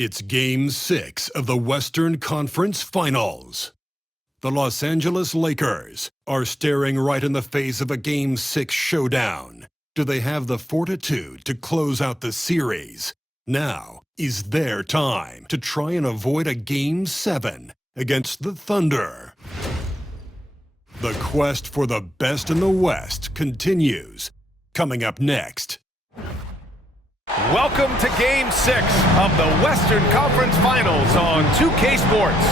It's Game 6 of the Western Conference Finals. The Los Angeles Lakers are staring right in the face of a Game 6 showdown. Do they have the fortitude to close out the series? Now is their time to try and avoid a Game 7 against the Thunder. The quest for the best in the West continues. Coming up next. Welcome to Game 6 of the Western Conference Finals on 2K Sports.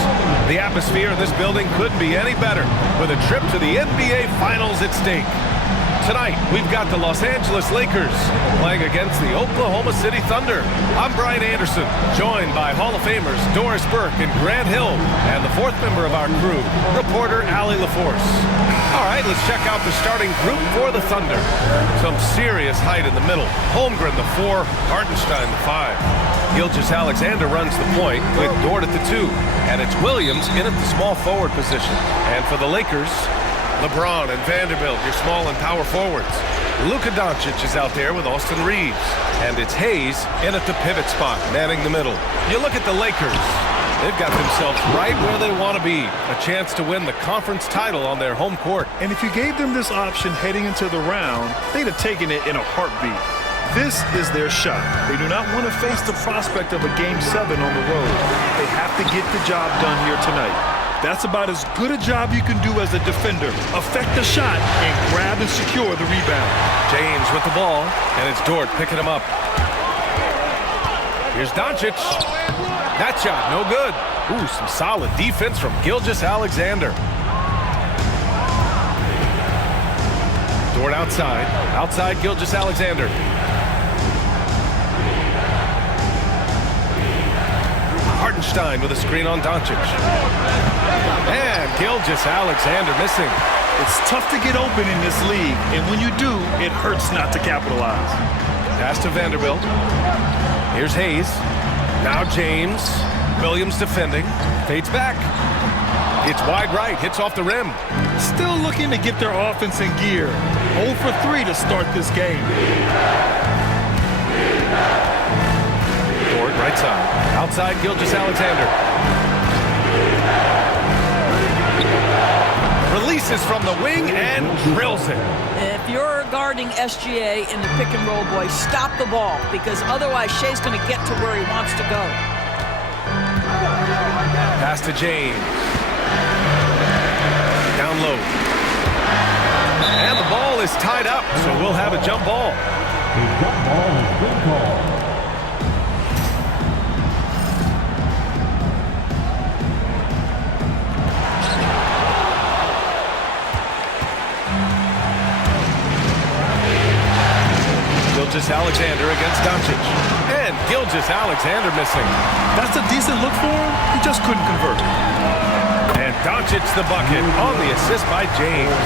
The atmosphere in this building couldn't be any better with a trip to the NBA Finals at stake. Tonight, we've got the Los Angeles Lakers playing against the Oklahoma City Thunder. I'm Brian Anderson, joined by Hall of Famers Doris Burke and Grant Hill, and the fourth member of our crew, reporter Allie LaForce. All right, let's check out the starting group for the Thunder. Some serious height in the middle. Holmgren, the 4, Hartenstein, the 5. Gilgeous-Alexander runs the point with Dort at the 2. And it's Williams in at the small forward position. And for the Lakers, LeBron and Vanderbilt, your small and power forwards. Luka Doncic is out there with Austin Reeves. And it's Hayes in at the pivot spot, manning the middle. You look at the Lakers. They've got themselves right where they want to be. A chance to win the conference title on their home court. And if you gave them this option heading into the round, they'd have taken it in a heartbeat. This is their shot. They do not want to face the prospect of a Game 7 on the road. They have to get the job done here tonight. That's about as good a job you can do as a defender. Affect the shot and grab and secure the rebound. James with the ball, and it's Dort picking him up. Here's Doncic. That shot, no good. Ooh, some solid defense from Gilgeous-Alexander. Dort outside. Outside Gilgeous-Alexander. Hartenstein with a screen on Doncic. And Gilgeous-Alexander missing. It's tough to get open in this league, and when you do, it hurts not to capitalize. Pass to Vanderbilt. Here's Hayes. Now James. Williams defending. Fades back. It's wide right. Hits off the rim. Still looking to get their offense in gear. 0 for 3 to start this game. Dort right side. Outside Gilgeous-Alexander. Releases from the wing and drills it. If you're guarding SGA in the pick and roll, boy, stop the ball, because otherwise Shea's going to get to where he wants to go. Pass to James. Down low. And the ball is tied up, so we'll have a jump ball. A jump ball has been called. Gilgeous-Alexander against Doncic. And Gilgeous-Alexander missing. That's a decent look for him. He just couldn't convert. And Doncic the bucket on the assist by James.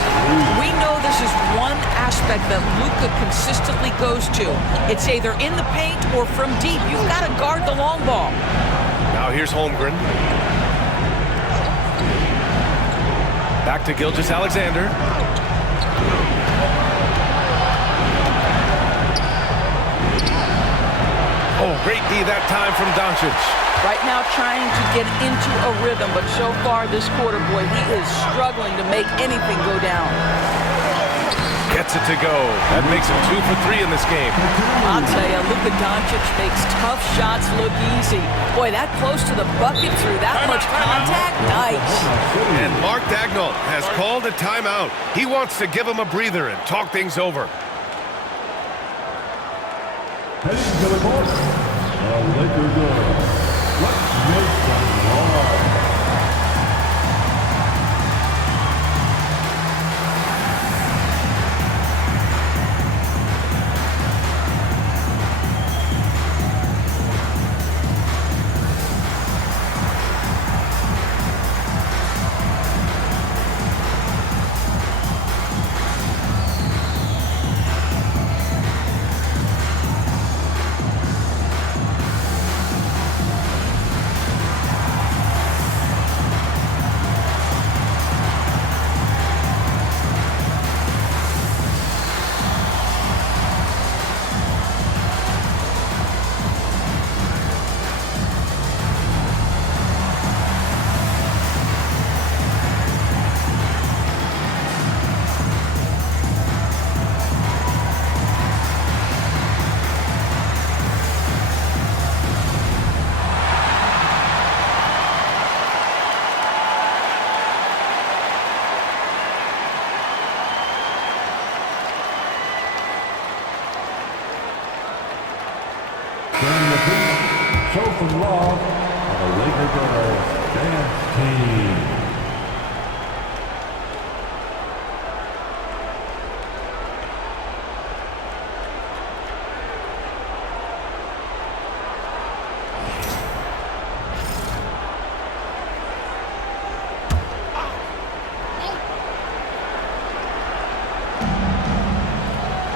We know this is one aspect that Luka consistently goes to. It's either in the paint or from deep. You've got to guard the long ball. Now here's Holmgren. Back to Gilgeous-Alexander. Oh, great D that time from Doncic. Right now trying to get into a rhythm, but so far this quarter, boy, he is struggling to make anything go down. Gets it to go. That makes him 2 for 3 in this game. I'll tell you, Luka Doncic makes tough shots look easy. Boy, that close to the bucket through that much contact, nice. And Mark Daigneault has called a timeout. He wants to give him a breather and talk things over. Heading to the court, the Lakers let's make some noise. Lakers dance team.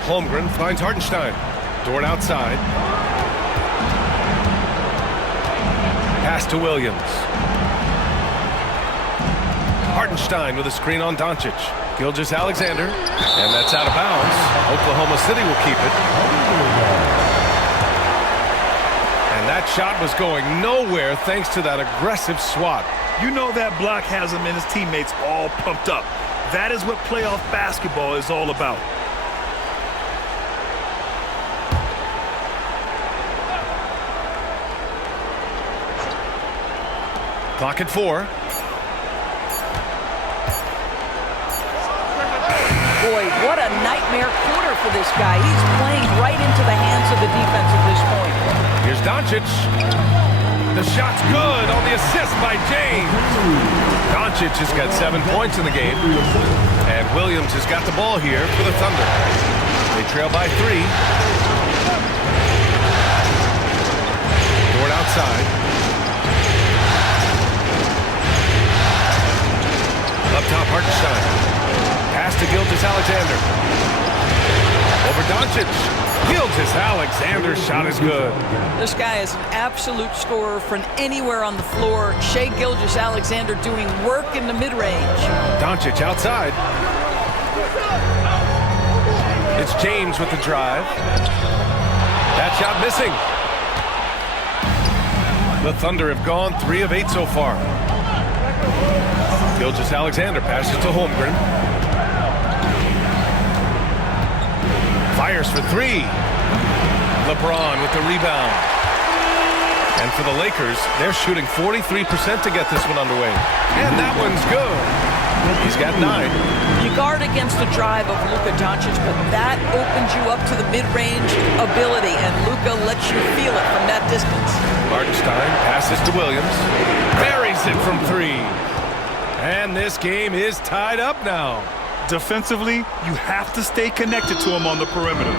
Holmgren finds Hartenstein. Dort outside. Pass to Williams. Hartenstein with a screen on Doncic. Gilgeous-Alexander. And that's out of bounds. Oklahoma City will keep it. And that shot was going nowhere thanks to that aggressive swat. You know that block has him and his teammates all pumped up. That is what playoff basketball is all about. Clock at 4. Boy, what a nightmare quarter for this guy. He's playing right into the hands of the defense at this point. Here's Doncic. The shot's good on the assist by James. Doncic has got 7 points in the game. And Williams has got the ball here for the Thunder. They trail by 3. Dort outside. Up top, Hartenstein. Pass to Gilgeous-Alexander. Over Doncic. Gilgeous-Alexander's shot is good. This guy is an absolute scorer from anywhere on the floor. Shai Gilgeous-Alexander doing work in the mid-range. Doncic outside. It's James with the drive. That shot missing. The Thunder have gone 3 of 8 so far. Gilgeous-Alexander passes to Holmgren. Fires for 3. LeBron with the rebound. And for the Lakers, they're shooting 43% to get this one underway. And that one's good. He's got 9. You guard against the drive of Luka Doncic, but that opens you up to the mid-range ability, and Luka lets you feel it from that distance. Hartenstein passes to Williams. Buries it from 3. And this game is tied up now. Defensively, you have to stay connected to him on the perimeter.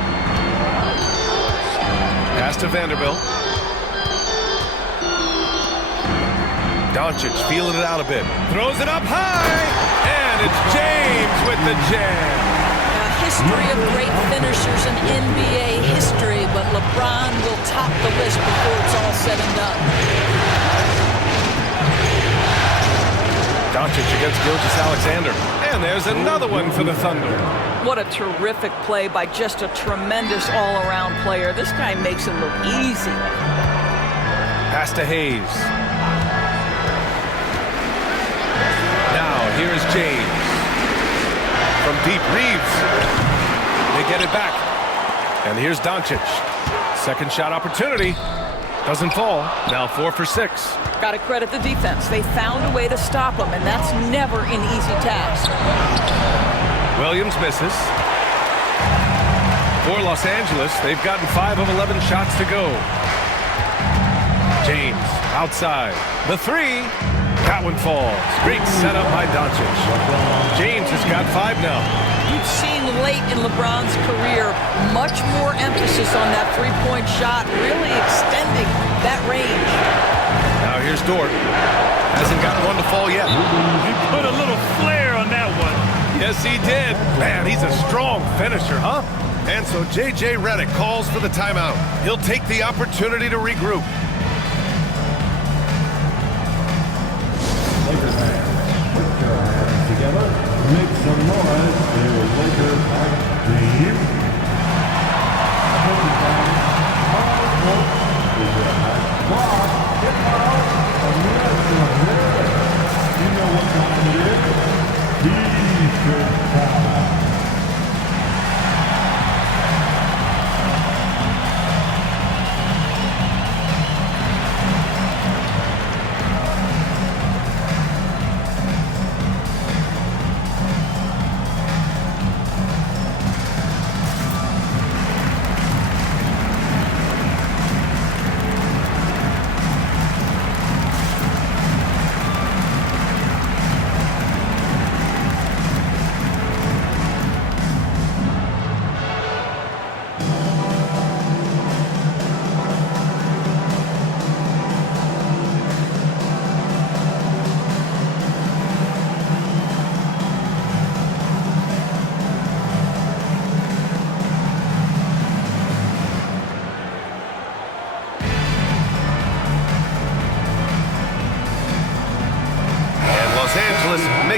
Pass to Vanderbilt. Doncic feeling it out a bit. Throws it up high. And it's James with the jam. A history of great finishers in NBA history, but LeBron will top the list before it's all said and done. Doncic against Gilgeous-Alexander. And there's another one for the Thunder. What a terrific play by just a tremendous all-around player. This guy makes it look easy. Pass to Hayes. Now, here is James. From deep, Reeves. They get it back. And here's Doncic. Second shot opportunity. Doesn't fall. Now 4 for 6. Got to credit the defense. They found a way to stop him, and that's never an easy task. Williams misses. For Los Angeles, they've gotten 5 of 11 shots to go. James outside. The 3. That one falls. Great setup by Doncic. James has got 5 now. You've seen late in LeBron's career much more emphasis on that three-point shot, really extending that range. Now here's Dort. Hasn't got one to fall yet. He put a little flair on that one. Yes, he did. Man, he's a strong finisher, huh? And so J.J. Redick calls for the timeout. He'll take the opportunity to regroup. Lakers fans, put your hands together. Make some noise for your Lakers team. You know what time it is? T-shirt time.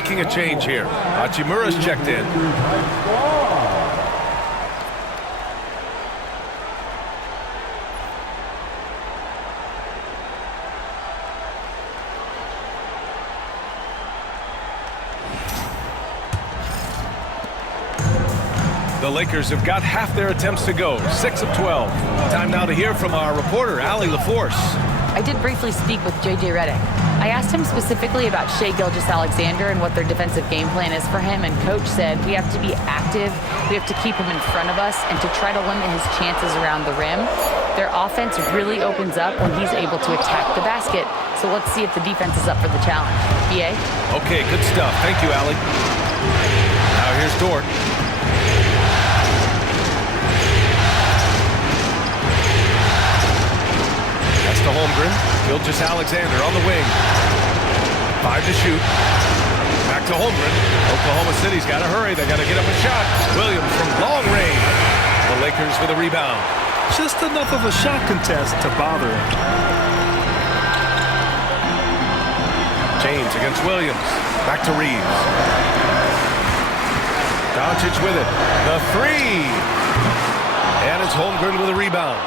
making a change here. Hachimura's checked in. The Lakers have got half their attempts to go, 6 of 12. Time now to hear from our reporter, Allie LaForce. I did briefly speak with J.J. Redick. I asked him specifically about Shai Gilgeous-Alexander and what their defensive game plan is for him, and Coach said we have to be active, we have to keep him in front of us, and to try to limit his chances around the rim. Their offense really opens up when he's able to attack the basket, so let's see if the defense is up for the challenge. B.A.? Okay, good stuff. Thank you, Allie. Now here's Dort. That's to Holmgren. Gilgeous-Alexander on the wing. 5 to shoot. Back to Holmgren. Oklahoma City's got to hurry. They got to get up a shot. Williams from long range. The Lakers with a rebound. Just enough of a shot contest to bother him. James against Williams. Back to Reeves. Doncic with it. The three. And it's Holmgren with a rebound.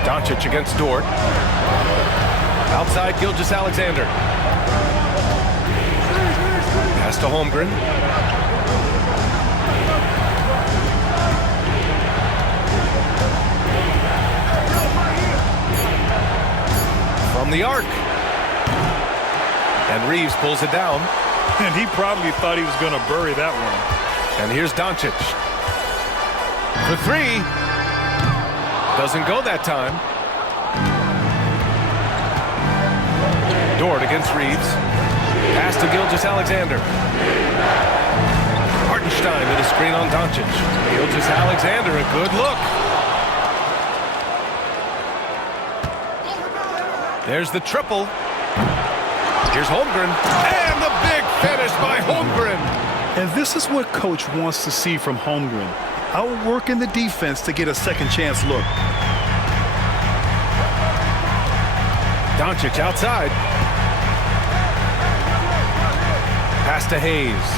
Doncic against Dort. Outside Gilgeous-Alexander. Pass to Holmgren. From the arc. And Reeves pulls it down. And he probably thought he was going to bury that one. And here's Doncic. For three. Doesn't go that time. Dort against Reeves. Pass to Gilgeous-Alexander. Hartenstein with a screen on Doncic. Gilgeous-Alexander, a good look. There's the triple. Here's Holmgren. And the big finish by Holmgren. And this is what Coach wants to see from Holmgren. Outworking the defense to get a second chance look. Doncic outside. Pass to Hayes.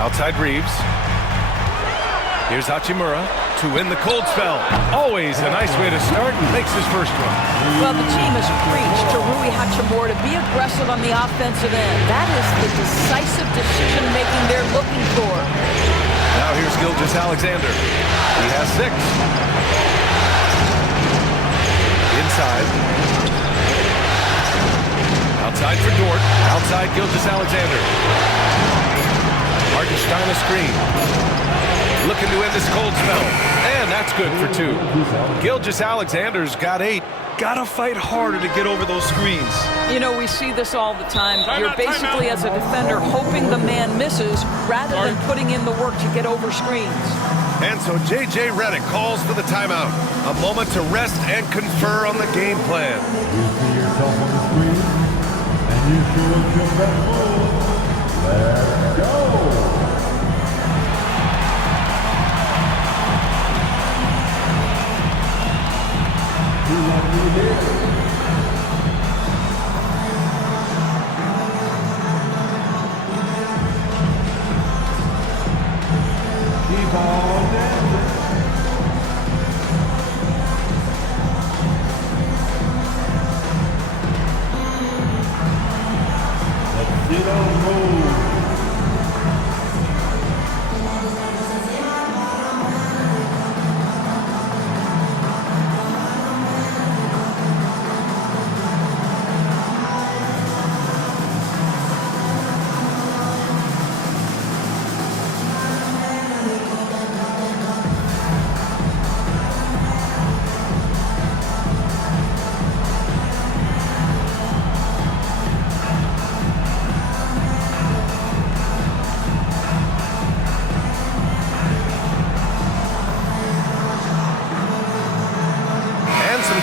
Outside Reeves. Here's Hachimura to win the cold spell. Always a nice way to start and makes his first one. Well, the team has preached to Rui Hachimura to be aggressive on the offensive end. That is the decisive decision-making they're looking for. Now here's Gilgeous-Alexander. He has 6. Inside. Outside for Dort. Outside Gilgeous-Alexander. Hartenstein a screen. Looking to end this cold spell. And that's good for 2. Gilgeous-Alexander's got 8. Gotta fight harder to get over those screens. You know, we see this all the time. You're basically, as a defender, hoping the man misses rather than putting in the work to get over screens. And so J.J. Redick calls for the timeout. A moment to rest and confer on the game plan. You see yourself on the screen, and you show us your best move. Let's go! Keep on dancing. Let's get on roll.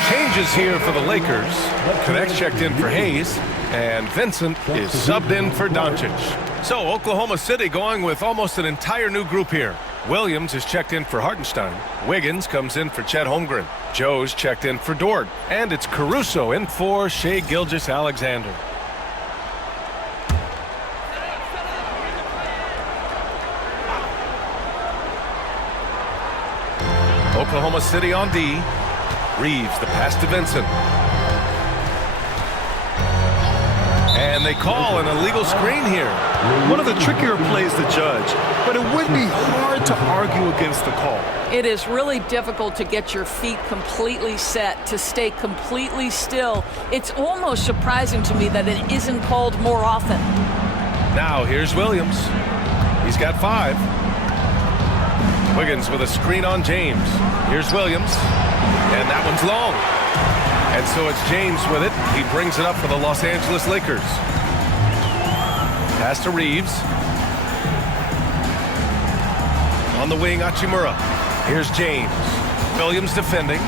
Changes here for the Lakers. Connect checked in for Hayes, and Vincent is subbed in for Doncic. So Oklahoma City going with almost an entire new group here. Williams is checked in for Hartenstein. Wiggins comes in for Chet Holmgren. Joe's checked in for Dort. And it's Caruso in for Shai Gilgeous-Alexander. Oklahoma City on D. Reeves, the pass to Vincent. And they call an illegal screen here. One of the trickier plays to judge, but it would be hard to argue against the call. It is really difficult to get your feet completely set, to stay completely still. It's almost surprising to me that it isn't called more often. Now here's Williams. He's got 5. Wiggins with a screen on James. Here's Williams. And that one's long. And so it's James with it. He brings it up for the Los Angeles Lakers. Pass to Reeves. On the wing, Hachimura. Here's James. Williams defending.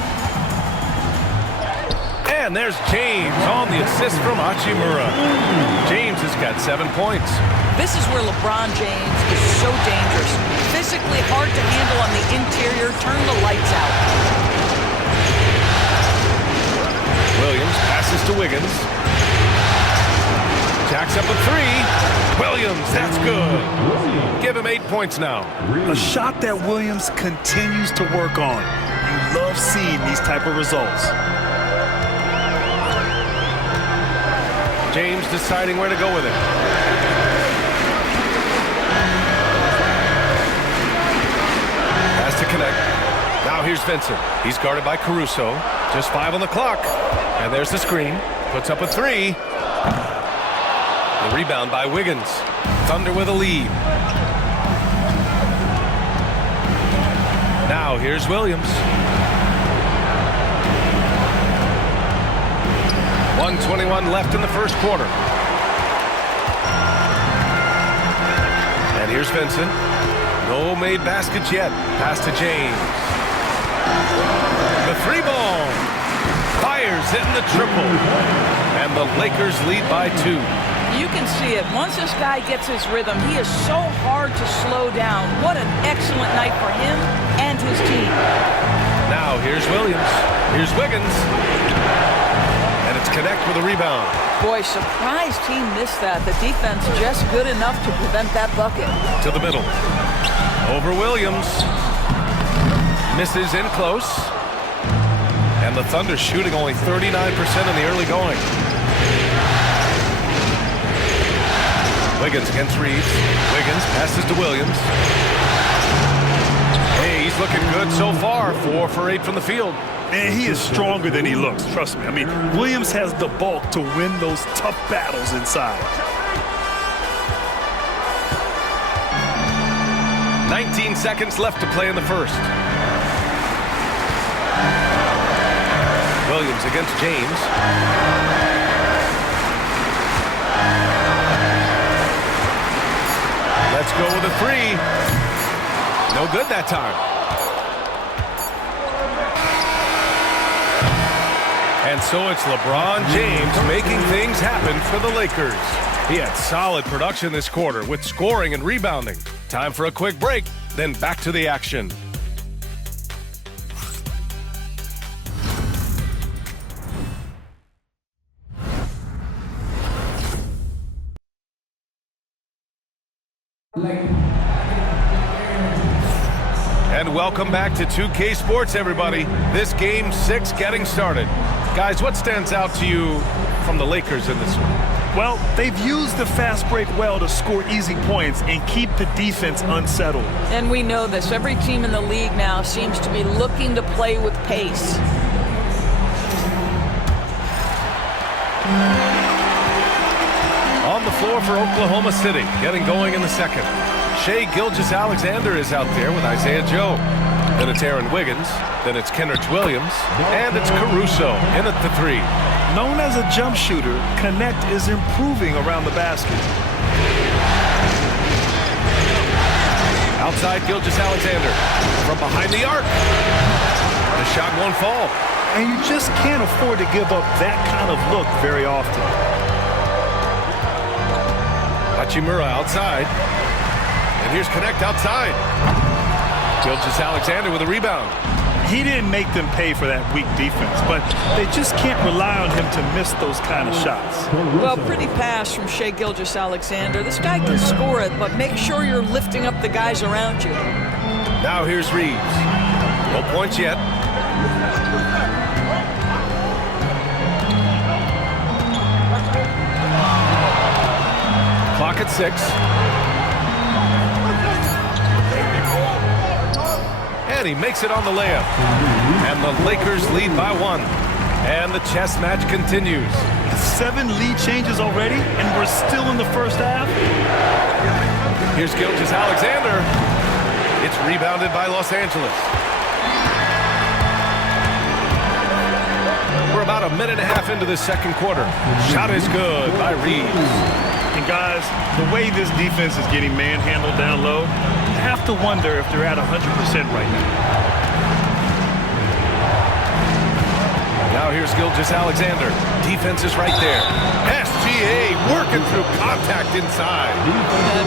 And there's James on the assist from Hachimura. James has got 7 points. This is where LeBron James is so dangerous. Physically hard to handle on the interior. Turn the lights out. Williams passes to Wiggins. Jacks up a 3. Williams, that's good. Give him 8 points now. A shot that Williams continues to work on. You love seeing these type of results. James deciding where to go with it. Has to connect. Now here's Vincent. He's guarded by Caruso. Just 5 on the clock. And there's the screen. Puts up a 3. The rebound by Wiggins. Thunder with a lead. Now here's Williams. 1:21 left in the first quarter. And here's Vincent. No made baskets yet. Pass to James. The 3-ball. Fires hitting the triple. And the Lakers lead by 2. You can see it. Once this guy gets his rhythm, he is so hard to slow down. What an excellent night for him and his team. Now here's Williams. Here's Wiggins. And it's Connect with a rebound. Boy, surprised he missed that. The defense just good enough to prevent that bucket. To the middle. Over Williams. Misses in close. And the Thunder shooting only 39% in the early going. Wiggins against Reeves. Wiggins passes to Williams. Hey, he's looking good so far. 4 for 8 from the field. And he is stronger than he looks, trust me. I mean, Williams has the bulk to win those tough battles inside. 19 seconds left to play in the first. Williams against James. Let's go with a 3. No good that time. And so it's LeBron James making things happen for the Lakers. He had solid production this quarter with scoring and rebounding. Time for a quick break, then back to the action. And welcome back to 2K Sports, everybody. This Game 6 getting started. Guys, what stands out to you from the Lakers in this one? Well, they've used the fast break well to score easy points and keep the defense unsettled. And we know this. Every team in the league now seems to be looking to play with pace. On the floor for Oklahoma City, getting going in the second. Shai Gilgeous-Alexander is out there with Isaiah Joe. Then it's Aaron Wiggins. Then it's Kenrich Williams. And it's Caruso in at the 3. Known as a jump shooter, Connect is improving around the basket. Outside Gilgeous-Alexander. From behind the arc. The shot won't fall. And you just can't afford to give up that kind of look very often. Hachimura outside. And here's Connect outside. Gilgeous-Alexander with a rebound. He didn't make them pay for that weak defense, but they just can't rely on him to miss those kind of shots. Well, pretty pass from Shai Gilgeous-Alexander. This guy can score it, but make sure you're lifting up the guys around you. Now here's Reeves. No points yet. Clock at 6. And he makes it on the layup. And the Lakers lead by 1. And the chess match continues. 7 lead changes already, and we're still in the first half. Here's Gilgeous-Alexander. It's rebounded by Los Angeles. We're about a minute and a half into the second quarter. Shot is good by Reeves. And guys, the way this defense is getting manhandled down low, I have to wonder if they're at 100% right now. Now here's Gilgeous-Alexander. Defense is right there. SGA working through contact inside.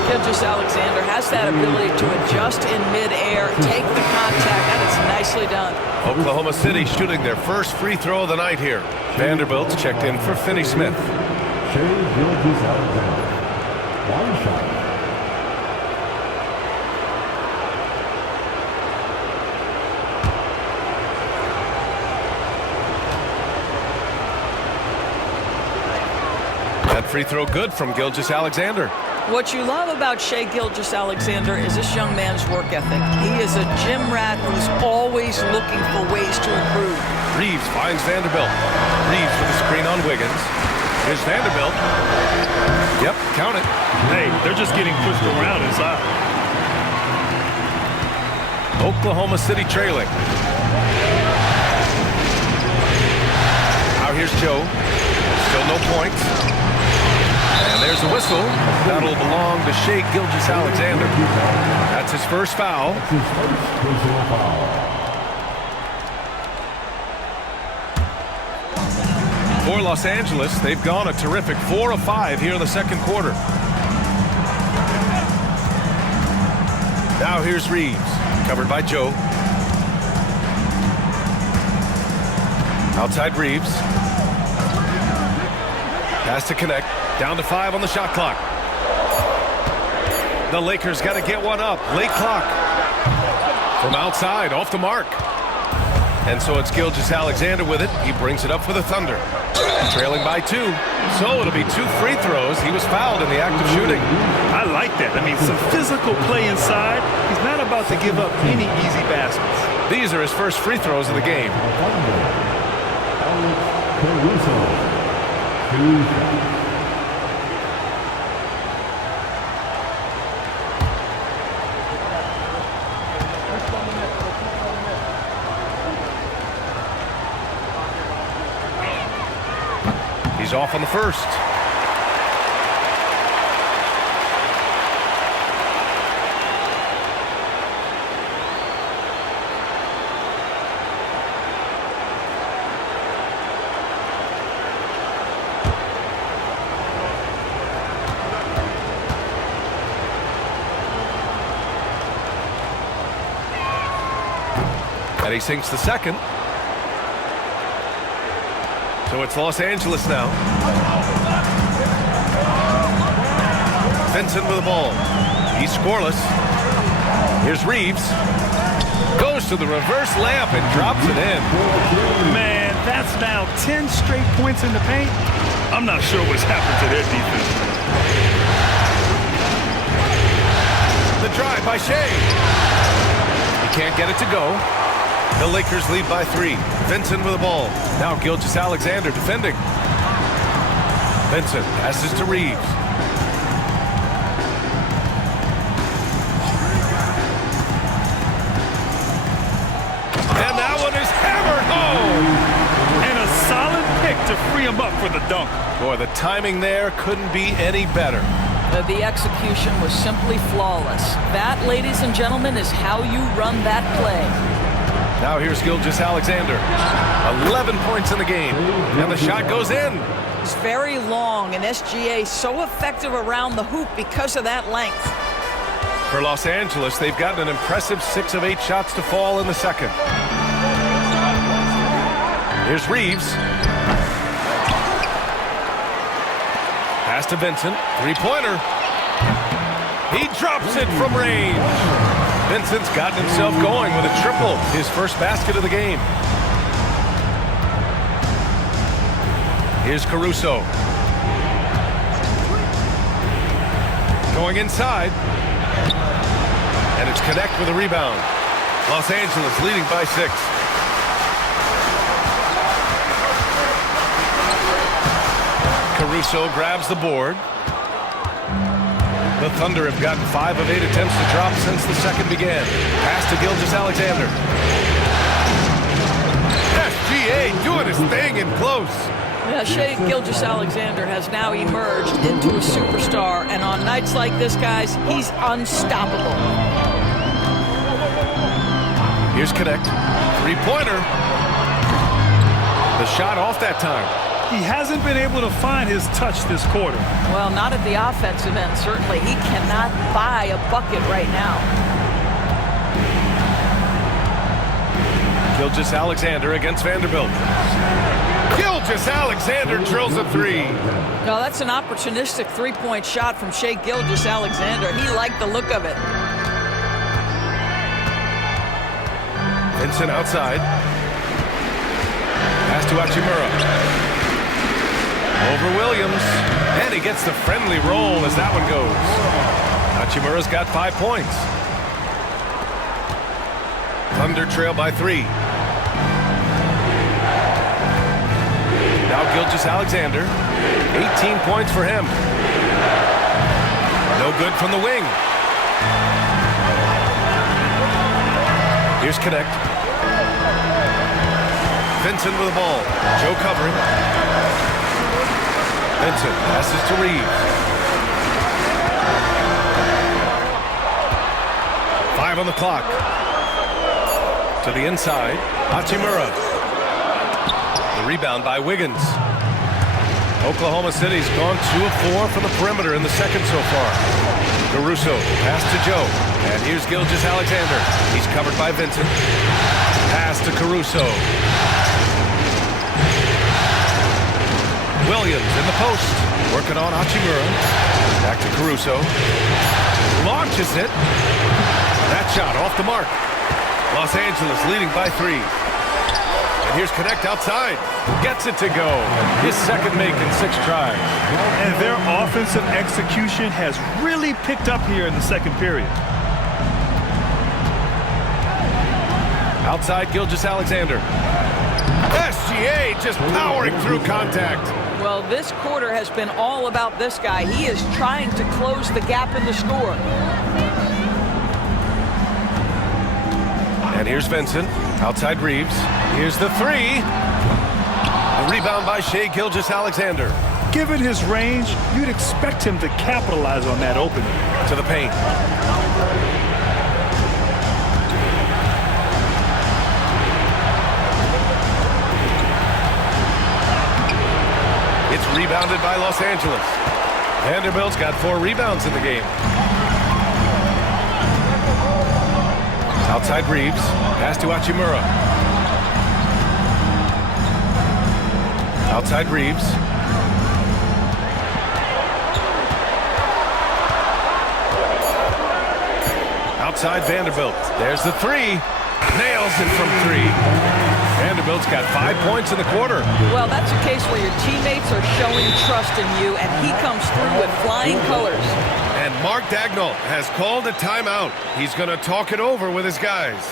Gilgeous-Alexander has that ability to adjust in midair, take the contact. That is nicely done. Oklahoma City shooting their first free throw of the night here. Vanderbilt's checked in for Finney Smith. Shai Gilgeous-Alexander. One shot. That free throw good from Gilgeous-Alexander. What you love about Shai Gilgeous-Alexander is this young man's work ethic. He is a gym rat who's always looking for ways to improve. Reeves finds Vanderbilt. Reeves with a screen on Wiggins. Here's Vanderbilt. Yep, count it. Hey, they're just getting pushed around inside. Oklahoma City trailing. Now here's Joe. Still no points. And there's a whistle. That'll belong to Shai Gilgeous-Alexander. That's his first foul. That's his first personal foul. For Los Angeles, they've gone a terrific 4 of 5 here in the second quarter. Now here's Reeves, covered by Joe. Outside Reeves. Pass to connect. Down to 5 on the shot clock. The Lakers got to get one up. Late clock. From outside, off the mark. And so it's Gilgeous-Alexander with it. He brings it up for the Thunder. Trailing by 2. So it'll be 2 free throws. He was fouled in the act of shooting. I like that. I mean, some physical play inside. He's not about to give up any easy baskets. These are his first free throws of the game. Alex Caruso. 2 shots. He's off on the first. And he sinks the second. So it's Los Angeles now. Vincent with the ball. He's scoreless. Here's Reeves. Goes to the reverse layup and drops it in. Man, that's now 10 straight points in the paint. I'm not sure what's happened to their defense. The drive by Shai. He can't get it to go. The Lakers lead by 3. Vincent with the ball. Now Gilgeous-Alexander defending. Vincent passes to Reeves. And that one is hammered home. And a solid pick to free him up for the dunk. Boy, the timing there couldn't be any better. The execution was simply flawless. That, ladies and gentlemen, is how you run that play. Now here's Gilgeous-Alexander. 11 points in the game. And the shot goes in. It's very long, and SGA so effective around the hoop because of that length. For Los Angeles, they've gotten an impressive 6 of 8 shots to fall in the second. Here's Reeves. Pass to Vincent. Three-pointer. He drops it from range. Vincent's gotten himself going with a triple, his first basket of the game. Here's Caruso. Going inside. And it's Connect with a rebound. Los Angeles leading by 6. Caruso grabs the board. The Thunder have gotten 5 of 8 attempts to drop since the second began. Pass to Gilgeous-Alexander. SGA doing his thing in close. Yeah, Shai Gilgeous-Alexander has now emerged into a superstar, and on nights like this, guys, he's unstoppable. Here's Connect. Three-pointer. The shot off that time. He hasn't been able to find his touch this quarter. Well, not at the offensive end, certainly. He cannot buy a bucket right now. Gilgeous-Alexander against Vanderbilt. Gilgeous-Alexander drills a 3. No, that's an opportunistic three-point shot from Shai Gilgeous-Alexander. He liked the look of it. Vincent outside. Pass to Hachimura. Over Williams. And he gets the friendly roll as that one goes. Hachimura's got 5 points. Thunder trail by 3. Now Gilgeous-Alexander. 18 points for him. No good from the wing. Here's Connect. Vincent with the ball. Joe covering. Vincent passes to Reeves. 5 on the clock. To the inside. Hachimura. The rebound by Wiggins. Oklahoma City's gone 2 of 4 from the perimeter in the second so far. Caruso. Pass to Joe. And here's Gilgeous-Alexander. He's covered by Vincent. Pass to Caruso. Williams in the post. Working on Hachimura. Back to Caruso. Launches it. That shot off the mark. Los Angeles leading by 3. And here's Connect outside. Gets it to go. His second make in 6 tries. And their offensive execution has really picked up here in the second period. Outside Gilgeous-Alexander. SGA just powering through contact. Well, this quarter has been all about this guy. He is trying to close the gap in the score. And here's Vincent. Outside Reeves. Here's the 3. The rebound by Shai Gilgeous-Alexander. Given his range, you'd expect him to capitalize on that opening. To the paint. It's rebounded by Los Angeles. Vanderbilt's got 4 rebounds in the game. Outside Reeves. Pass to Hachimura. Outside Reeves. Outside Vanderbilt. There's the 3. Nails it from 3. Vanderbilt's got 5 points in the quarter. Well, that's a case where your teammates are showing trust in you, and he comes through with flying colors. And Mark Daigneault has called a timeout. He's going to talk it over with his guys.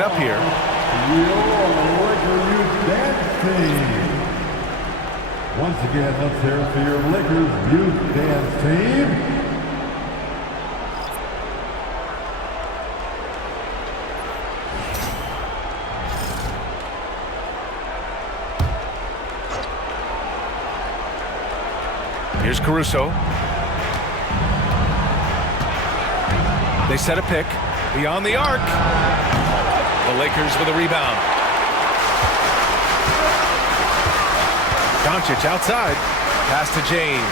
it up here. Laker Youth Dance Team. Once again, let's hear it for your Lakers Youth Dance Team. Here's Caruso. They set a pick. Beyond the arc. The Lakers with a rebound. Doncic outside. Pass to James.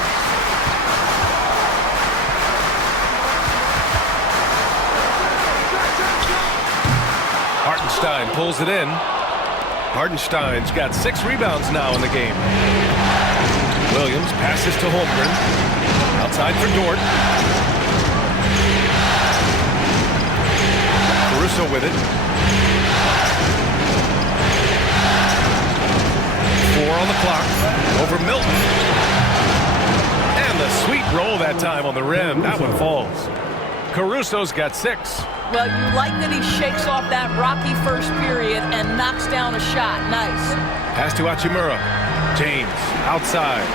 Hartenstein pulls it in. Hartenstein's got 6 rebounds now in the game. Williams passes to Holmgren. Outside for Dort. Caruso with it. 4 on the clock. Over Milton. And the sweet roll that time on the rim. That one falls. Caruso's got 6. Well, you like that he shakes off that rocky first period and knocks down a shot. Nice. Pass to Hachimura. James outside.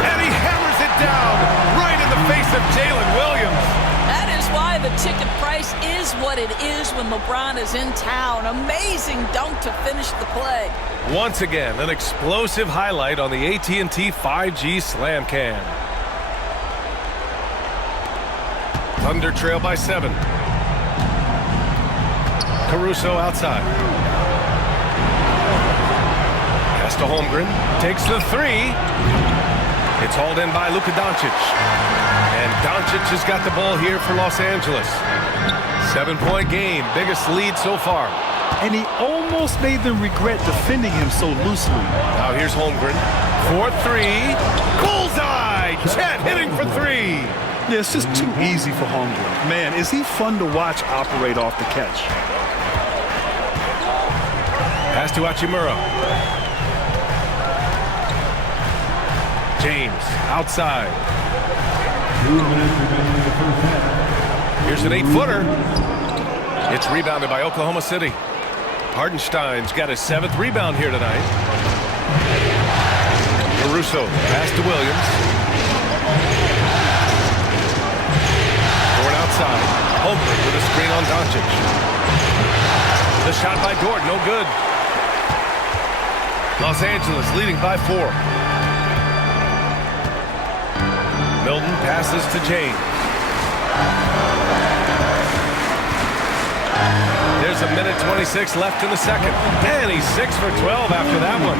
And he hammers it down right in the face of Jalen Williams. That is why the ticket price is what it is when LeBron is in town. Amazing dunk to finish the play. Once again, an explosive highlight on the AT&T 5G Slam Cam. Thunder trail by 7. Caruso outside. Pass to Holmgren. Takes the 3. It's hauled in by Luka Doncic. And Doncic has got the ball here for Los Angeles. 7-point game. Biggest lead so far. And he almost made them regret defending him so loosely. Now here's Holmgren. 4-3. Bullseye! Chet hitting for 3. Yeah, it's just too easy for Holmgren. Man, is he fun to watch operate off the catch. Pass to Hachimura. James outside. 2 minutes remaining in the first half. Here's an 8-footer. It's rebounded by Oklahoma City. Hartenstein's got his 7th rebound here tonight. Caruso, pass to Williams. Dort outside. Holmgren with a screen on Doncic. The shot by Dort, no good. Los Angeles leading by 4. Milton passes to James. There's a minute 26 left in the second. And he's 6 for 12 after that one.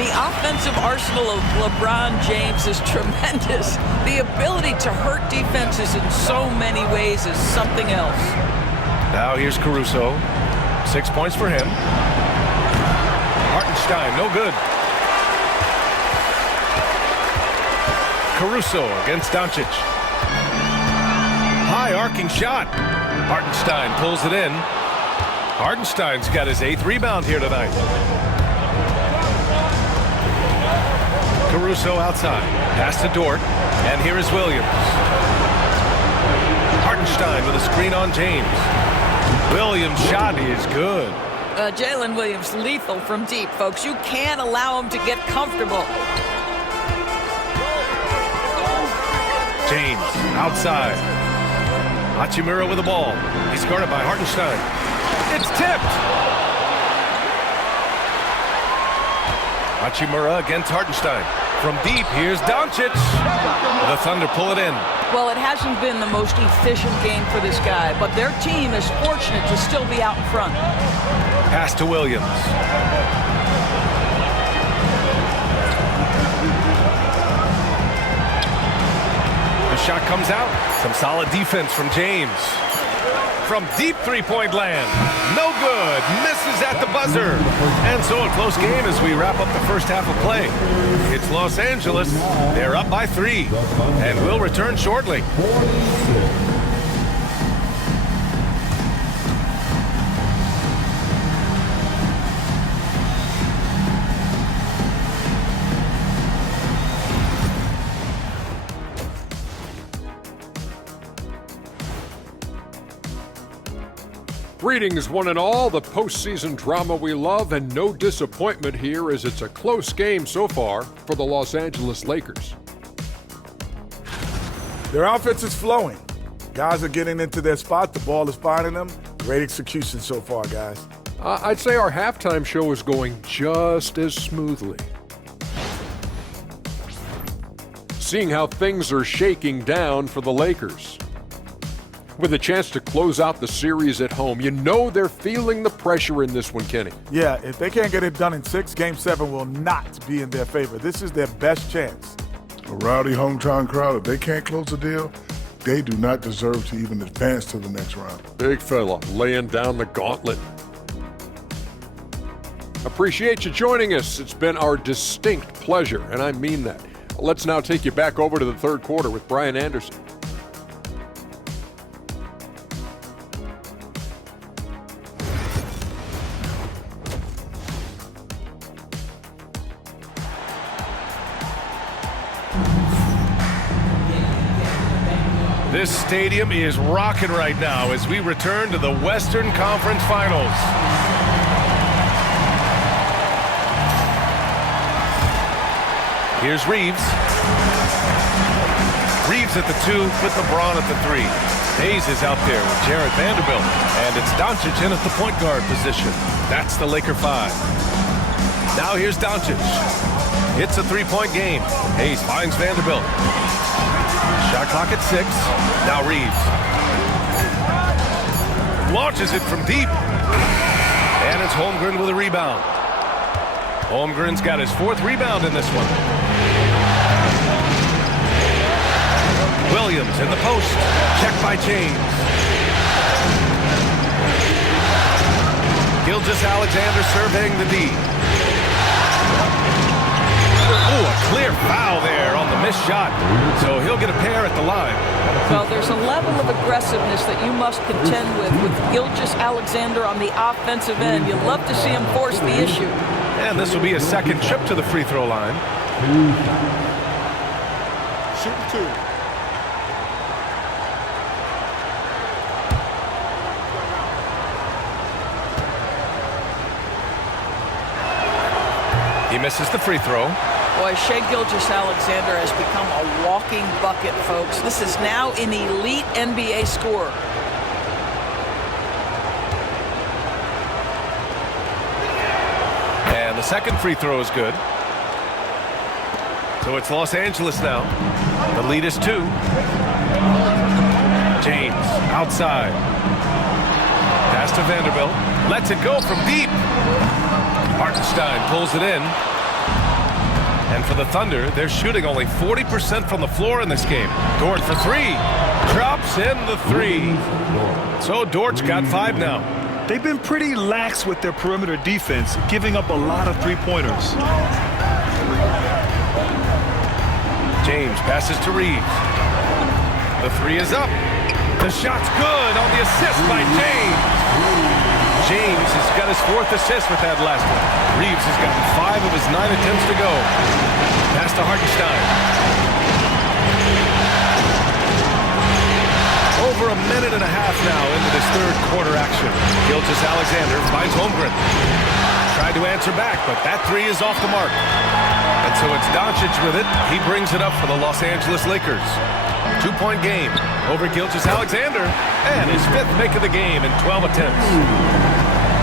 The offensive arsenal of LeBron James is tremendous. The ability to hurt defenses in so many ways is something else. Now here's Caruso. 6 points for him. Hartenstein, no good. Caruso against Doncic. High arcing shot. Hartenstein pulls it in. Hartenstein's got his 8th rebound here tonight. Caruso outside. Pass to Dort. And here is Williams. Hartenstein with a screen on James. Williams' shot is good. Jalen Williams lethal from deep, folks. You can't allow him to get comfortable. James outside. Hachimura with the ball. He's guarded by Hartenstein. It's tipped. Hachimura against Hartenstein. From deep, here's Doncic. The Thunder pull it in. Well, it hasn't been the most efficient game for this guy, but their team is fortunate to still be out in front. Pass to Williams. The shot comes out. Some solid defense from James. From deep three-point land. No good. Misses at the buzzer. And so a close game as we wrap up the first half of play. It's Los Angeles. They're up by 3. And we'll return shortly. Greetings, one and all. The postseason drama we love, and no disappointment here as it's a close game so far for the Los Angeles Lakers. Their offense is flowing. Guys are getting into their spot. The ball is finding them. Great execution so far, guys. I'd say our halftime show is going just as smoothly. Seeing how things are shaking down for the Lakers. With a chance to close out the series at home, you know they're feeling the pressure in this one, Kenny. Yeah, if they can't get it done in 6, Game 7 will not be in their favor. This is their best chance. A rowdy hometown crowd, if they can't close a deal, they do not deserve to even advance to the next round. Big fella laying down the gauntlet. Appreciate you joining us. It's been our distinct pleasure, and I mean that. Let's now take you back over to the third quarter with Brian Anderson. This stadium is rocking right now as we return to the Western Conference Finals. Here's Reeves. Reeves at the 2 with LeBron at the 3. Hayes is out there with Jared Vanderbilt. And it's Doncic in at the point guard position. That's the Laker 5. Now here's Doncic. It's a 3-point game. Hayes finds Vanderbilt. Shot clock at 6. Now Reeves. Launches it from deep. And it's Holmgren with a rebound. Holmgren's got his 4th rebound in this one. Williams in the post. Checked by James. Gilgeous-Alexander surveying the D. Oh, a clear foul there on the missed shot. So he'll get a pair at the line. Well, there's a level of aggressiveness that you must contend with Gilgeous-Alexander on the offensive end. You love to see him force the issue. And this will be a second trip to the free throw line. Shooting 2. He misses the free throw. Boy, Shai Gilgeous-Alexander has become a walking bucket, folks. This is now an elite NBA scorer. And the second free throw is good. So it's Los Angeles now. The lead is 2. James outside. Pass to Vanderbilt. Lets it go from deep. Hartenstein pulls it in. And for the Thunder, they're shooting only 40% from the floor in this game. Dort for 3. Drops in the 3. So Dort's got 5 now. They've been pretty lax with their perimeter defense, giving up a lot of three-pointers. James passes to Reeves. The 3 is up. The shot's good on the assist by James. James has got his 4th assist with that last one. Reeves has gotten 5 of his 9 attempts to go. Pass to Hartenstein. Over a minute and a half now into this third quarter action. Gilgeous-Alexander finds Holmgren. Tried to answer back, but that 3 is off the mark. And so it's Doncic with it. He brings it up for the Los Angeles Lakers. 2-point game over Gilgeous-Alexander. And his 5th make of the game in 12 attempts.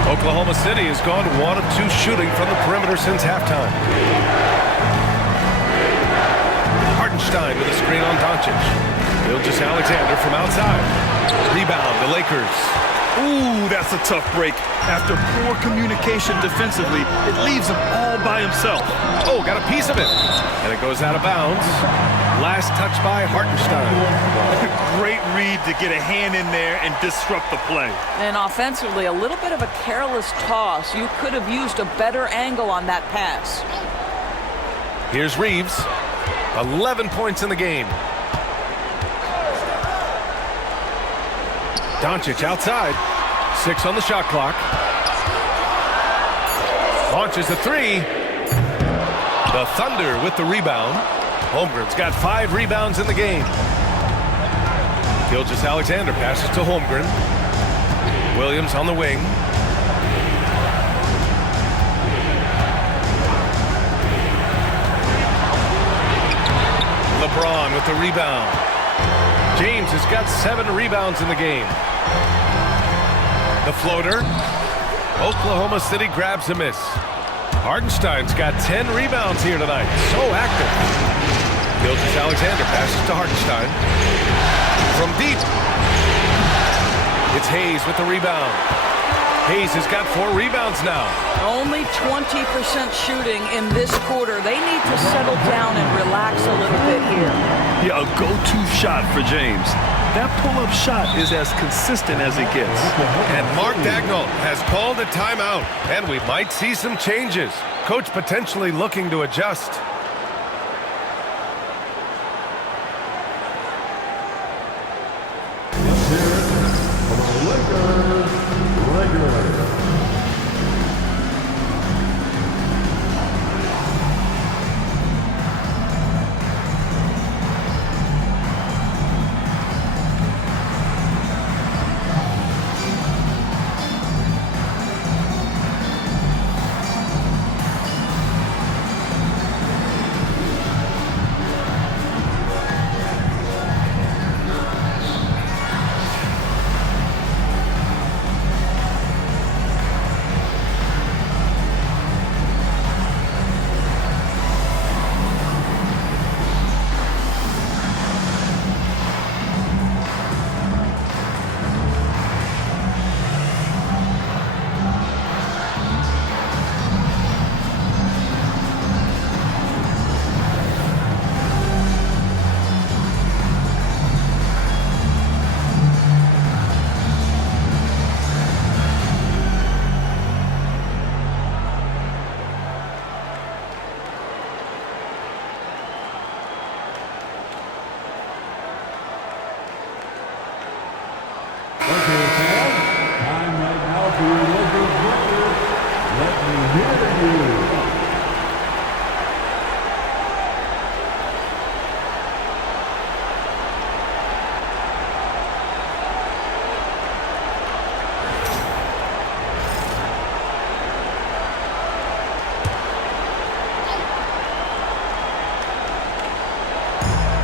Oklahoma City has gone 1 of 2 shooting from the perimeter since halftime. Hartenstein with a screen on Doncic. Gilgeous-Alexander from outside. Rebound, the Lakers. Ooh, that's a tough break. After poor communication defensively, it leaves him all by himself. Oh, got a piece of it. And it goes out of bounds. Last touch by Hartenstein. Great read to get a hand in there and disrupt the play. And offensively, a little bit of a careless toss. You could have used a better angle on that pass. Here's Reeves. 11 points in the game. Doncic outside. 6 on the shot clock. Launches a 3. The Thunder with the rebound. Holmgren's got 5 rebounds in the game. Gilgeous-Alexander passes to Holmgren. Williams on the wing. LeBron with the rebound. James has got 7 rebounds in the game. The floater. Oklahoma City grabs a miss. Hartenstein's got 10 rebounds here tonight. So active. Gilgeous-Alexander passes to Hartenstein. From deep. It's Hayes with the rebound. Hayes has got 4 rebounds now. Only 20% shooting in this quarter. They need to settle down and relax a little bit here. Yeah, a go-to shot for James. That pull-up shot is as consistent as it gets. And Mark Daigneault has called a timeout, and we might see some changes. Coach potentially looking to adjust. Let's hear it for the Lakers.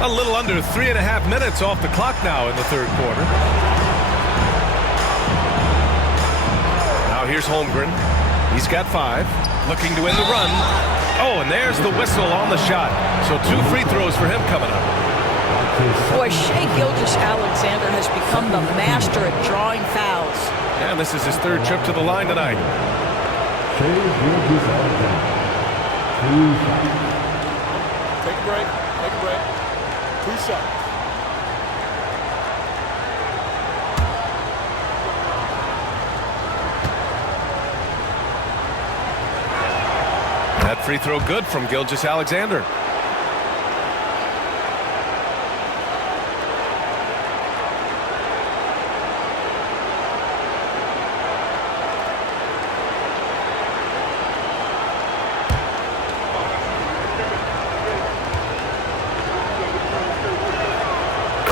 A little under 3.5 minutes off the clock now in the third quarter. Now here's Holmgren. He's got 5. Looking to end the run. Oh, and there's the whistle on the shot. So 2 free throws for him coming up. Boy, Shai Gilgeous-Alexander has become the master at drawing fouls. And this is his 3rd trip to the line tonight. Shai Gilgeous-Alexander. 2 shots. Take a break. Take a break. 2 shots. That free throw good from Gilgeous-Alexander.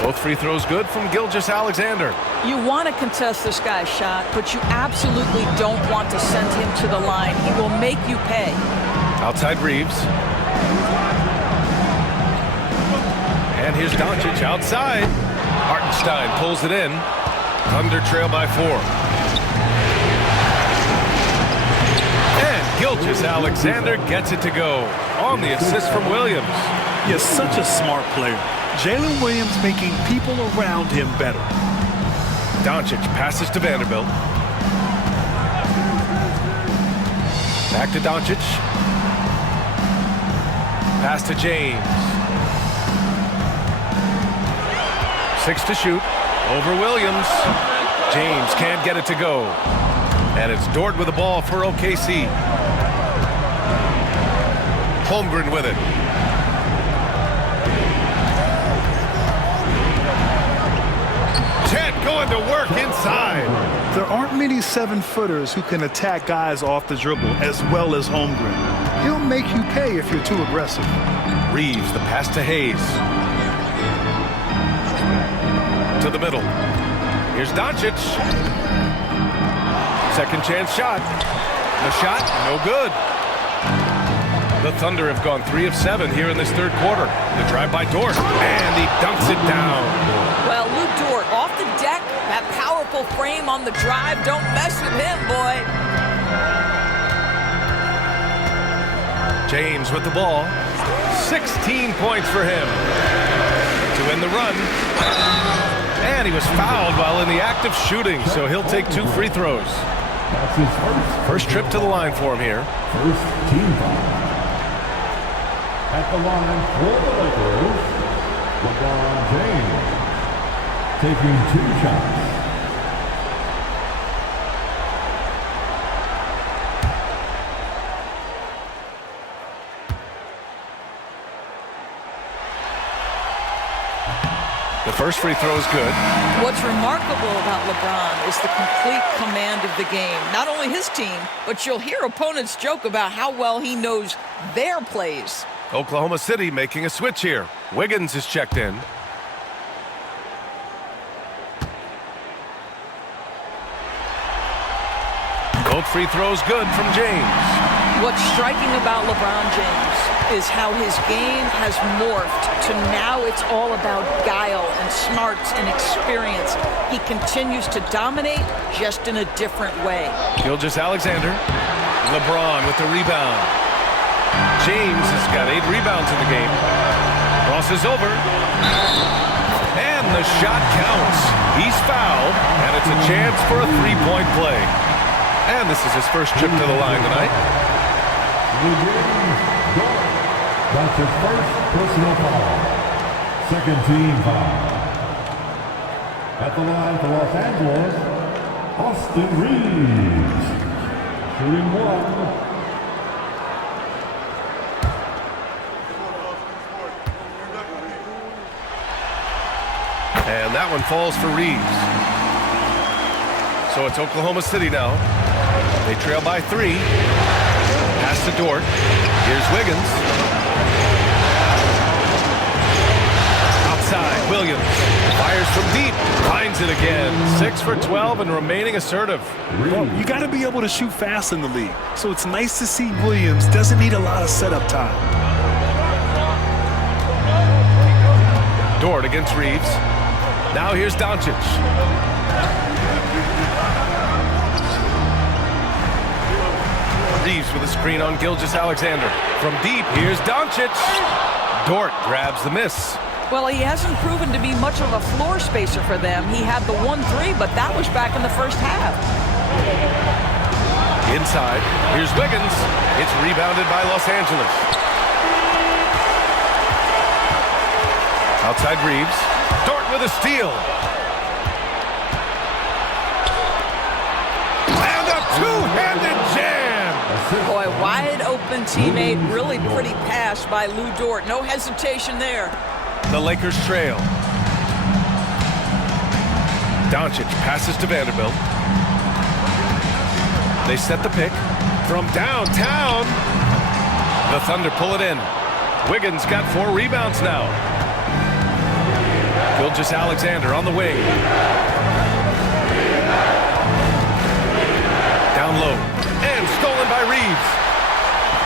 Both free throws good from Gilgeous-Alexander. You want to contest this guy's shot, but you absolutely don't want to send him to the line. He will make you pay. Outside Reeves. And here's Doncic outside. Hartenstein pulls it in. Thunder trail by 4. And Gilgeous-Alexander gets it to go on the assist from Williams. Yes, such a smart player. Jalen Williams making people around him better. Doncic passes to Vanderbilt. Back to Doncic. Pass to James. 6 to shoot. Over Williams. James can't get it to go. And it's Dort with the ball for OKC. Holmgren with it. Chet going to work inside. There aren't many 7-footers who can attack guys off the dribble as well as Holmgren. He'll make you pay if you're too aggressive. Reeves, the pass to Hayes. To the middle. Here's Doncic. Second chance shot. The shot, no good. The Thunder have gone 3 of 7 here in this third quarter. The drive by Dort, and he dunks it down. Well, Lou Dort off the deck, that powerful frame on the drive. Don't mess with him, boy. James with the ball. 16 points for him to end the run. And he was fouled while in the act of shooting, so he'll take 2 free throws. That's his First trip to the line for him here. first team foul. At the line for the Lakers, LeBron James taking 2 shots. The first free throw is good. What's remarkable about LeBron is the complete command of the game. Not only his team, but you'll hear opponents joke about how well he knows their plays. Oklahoma City making a switch here. Wiggins is checked in. Both free throws good from James. What's striking about LeBron James is how his game has morphed to now it's all about guile and smarts and experience. He continues to dominate, just in a different way. Gilgeous-Alexander. LeBron with the rebound. James has got 8 rebounds in the game. Crosses over. And the shot counts. He's fouled, and it's a chance for a 3-point play. And this is his first trip to the line tonight. That's his first personal foul. Second team foul. At the line for Los Angeles, Austin Reeves. Shooting 1. And that one falls for Reeves. So it's Oklahoma City now. They trail by 3. Pass to Dort. Here's Wiggins. Outside, Williams. Fires from deep. Finds it again. 6 for 12 and remaining assertive. Well, you got to be able to shoot fast in the league. So it's nice to see Williams doesn't need a lot of setup time. Dort against Reeves. Now here's Doncic. Reeves with a screen on Gilgeous-Alexander. From deep, here's Doncic. Dort grabs the miss. Well, he hasn't proven to be much of a floor spacer for them. He had the 1-3, but that was back in the first half. Inside, here's Wiggins. It's rebounded by Los Angeles. Outside Reeves. Dort with a steal. And a two-handed jam. Boy, wide open teammate. Really pretty pass by Lou Dort. No hesitation there. The Lakers trail. Doncic passes to Vanderbilt. They set the pick from downtown. The Thunder pull it in. Wiggins got 4 rebounds now. Gilgeous-Alexander on the wing. Down low. And stolen by Reeves.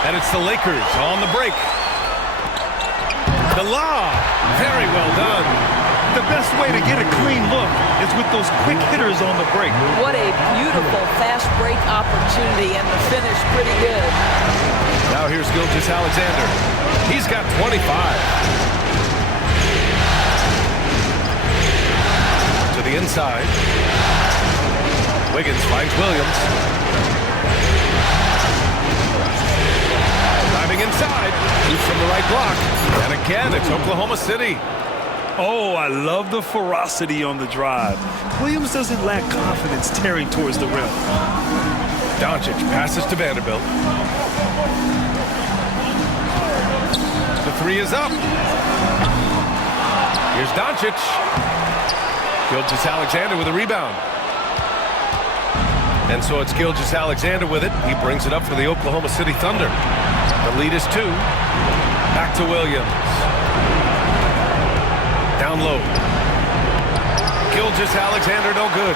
And it's the Lakers on the break. The lob. Very well done. The best way to get a clean look is with those quick hitters on the break. What a beautiful fast break opportunity, and the finish pretty good. Now here's Gilgeous-Alexander. He's got 25. To the inside. Wiggins finds Williams. Driving inside. Shoots from the right block. And again, it's Oklahoma City. Oh, I love the ferocity on the drive. Williams doesn't lack confidence tearing towards the rim. Doncic passes to Vanderbilt. The 3 is up. Here's Doncic. Gilgeous-Alexander with a rebound. And so it's Gilgeous-Alexander with it. He brings it up for the Oklahoma City Thunder. The lead is 2. Back to Williams. Down low. Gilgeous-Alexander no good.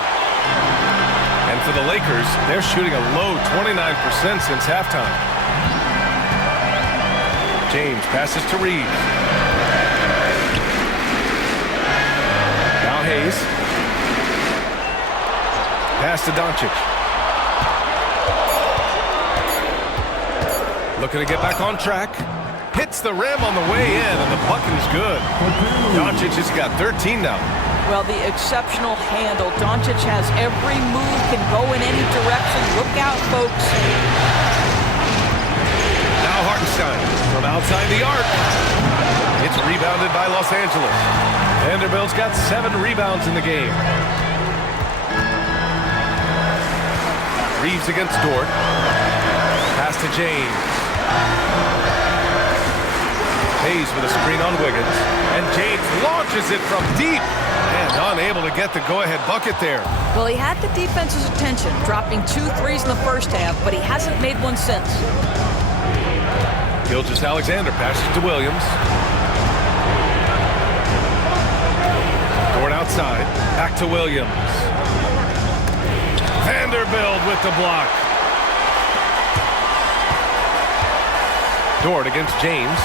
And And for the Lakers, they're shooting a low 29% since halftime. James passes to Reeves. Now Hayes. Pass to Doncic. Looking to get back on track. Hits the rim on the way in, and the bucket is good. Doncic has got 13 now. Well, the exceptional handle. Doncic has every move, can go in any direction. Look out, folks. Now Hartenstein from outside the arc. It's rebounded by Los Angeles. Vanderbilt's got 7 rebounds in the game. Reeves against Dort. Pass to James. Hayes with a screen on Wiggins. And James launches it from deep. And unable to get the go-ahead bucket there. Well, he had the defense's attention, dropping 2 threes in the first half, but he hasn't made one since. Gilgeous-Alexander passes to Williams. Dort outside. Back to Williams. Vanderbilt with the block. Dort against James.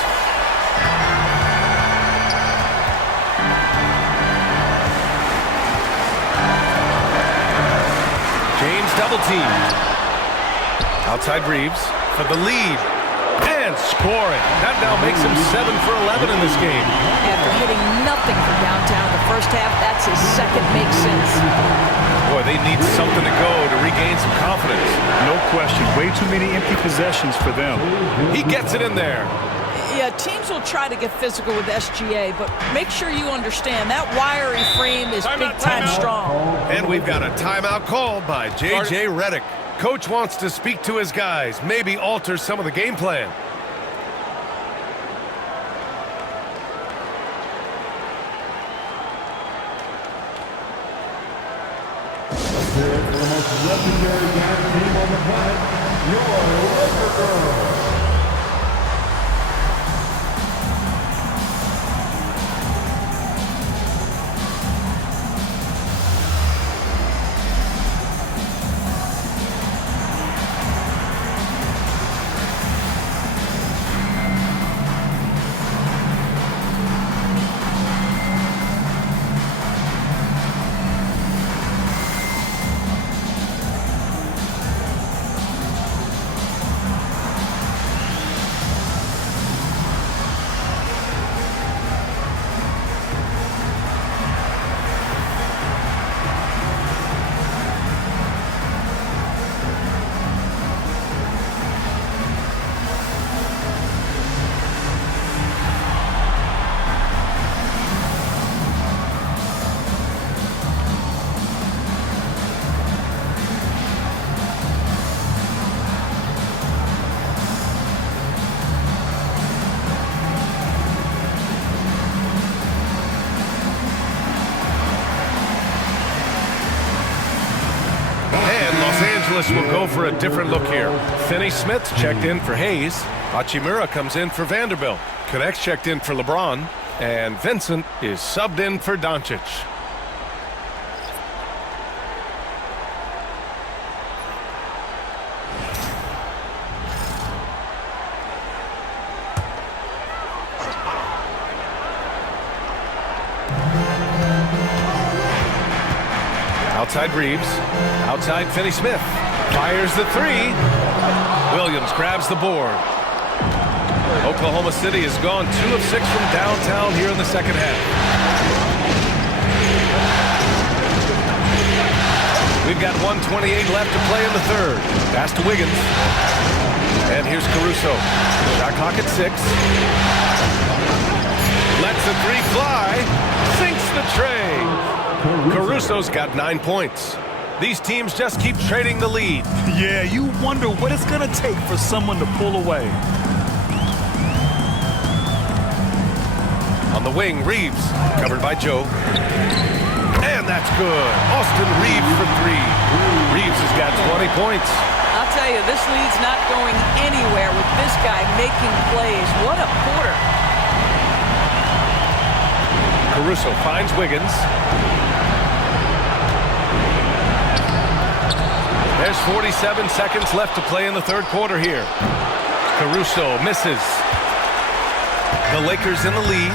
James double teamed. Outside Reeves for the lead. And scoring. That now makes him 7 for 11 in this game. After hitting nothing from downtown in the first half, that's his second make since. Boy, they need something to go to regain some confidence. No question. Way too many empty possessions for them. He gets it in there. Yeah, teams will try to get physical with SGA, but make sure you understand that wiry frame is big-time strong. And we've got a timeout called by J.J. Redick. Coach wants to speak to his guys, maybe alter some of the game plan. Here for the most legendary dance team on the planet, your Laker Girls. Will go for a different look here. Finney Smith checked in for Hayes. Hachimura comes in for Vanderbilt. Connects checked in for LeBron. And Vincent is subbed in for Doncic. Outside Reeves. Outside Finney Smith. Fires the 3. Williams grabs the board. Oklahoma City has gone 2 of 6 from downtown here in the second half. We've got 1:28 left to play in the third. Pass to Wiggins. And here's Caruso. Shot clock at 6. Lets the 3 fly. Sinks the tray. Caruso's got 9 points. These teams just keep trading the lead. Yeah, you wonder what it's going to take for someone to pull away. On the wing, Reeves, covered by Joe. And that's good. Austin Reeves for 3. Reeves has got 20 points. I'll tell you, this lead's not going anywhere with this guy making plays. What a quarter. Caruso finds Wiggins. There's 47 seconds left to play in the third quarter here. Caruso misses. The Lakers in the lead.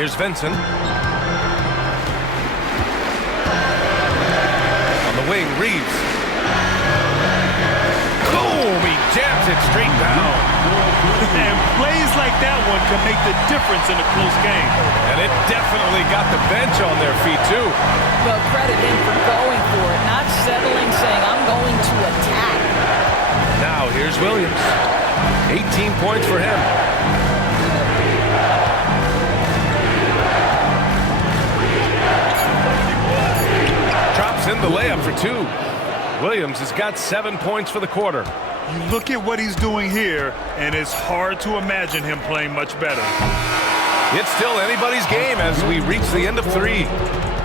Here's Vincent. On the wing, Reeves. Boom! He jams it straight down. And plays like that one can make the difference in a close game. And it definitely got the bench on their feet, too. Well, credit him for going for it, not settling, saying, I'm going to attack. Now, here's Williams. 18 points for him. Drops in the layup for 2. Williams has got 7 points for the quarter. You look at what he's doing here, and it's hard to imagine him playing much better. It's still anybody's game as we reach the end of 3.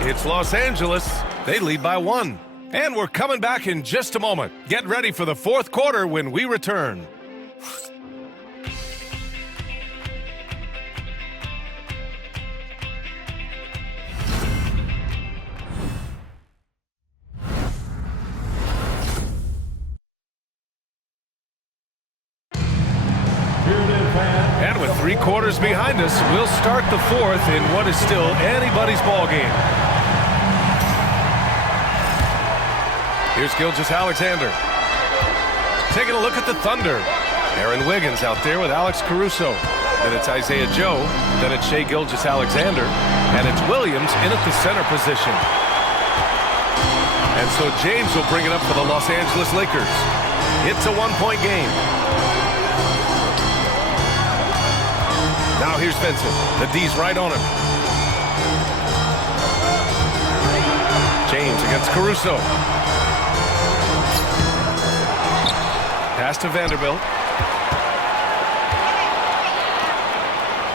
It's Los Angeles. They lead by 1. And we're coming back in just a moment. Get ready for the fourth quarter when we return. And with 3 quarters behind us, we'll start the fourth in what is still anybody's ball game. Here's Gilgeous-Alexander. Taking a look at the Thunder. Aaron Wiggins out there with Alex Caruso. Then it's Isaiah Joe. Then it's Shai Gilgeous-Alexander. And it's Williams in at the center position. And so James will bring it up for the Los Angeles Lakers. It's a 1-point game. Now here's Vincent. The D's right on him. James against Caruso. Pass to Vanderbilt.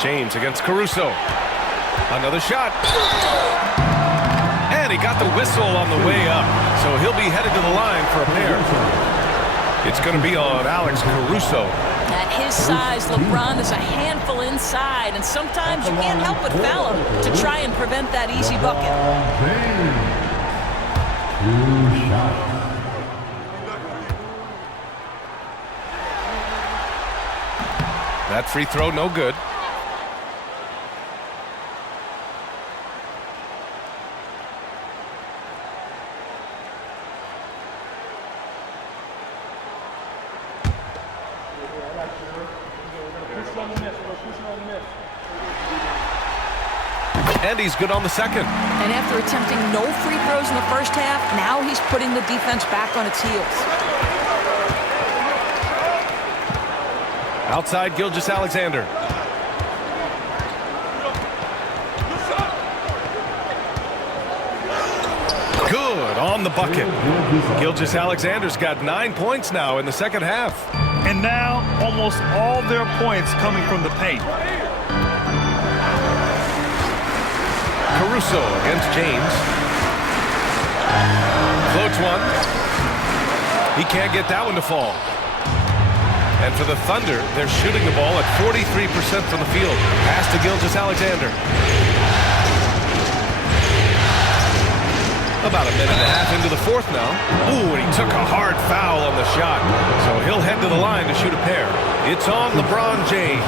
James against Caruso. Another shot. And he got the whistle on the way up. So he'll be headed to the line for a pair. It's going to be on Alex Caruso. At his size, LeBron is a handful inside, and sometimes you can't help but foul him to try and prevent that easy bucket. 2 shots. That free throw, no good. And he's good on the second. And after attempting no free throws in the first half, now he's putting the defense back on its heels. Outside Gilgeous-Alexander. Good on the bucket. Gilgeous-Alexander's got 9 points now in the second half. And now almost all their points coming from the paint. Caruso against James. Floats one. He can't get that one to fall. And for the Thunder, they're shooting the ball at 43% from the field. Pass to Gilgeous-Alexander. About a minute and a half into the fourth now. Ooh, and he took a hard foul on the shot. So he'll head to the line to shoot a pair. It's on LeBron James.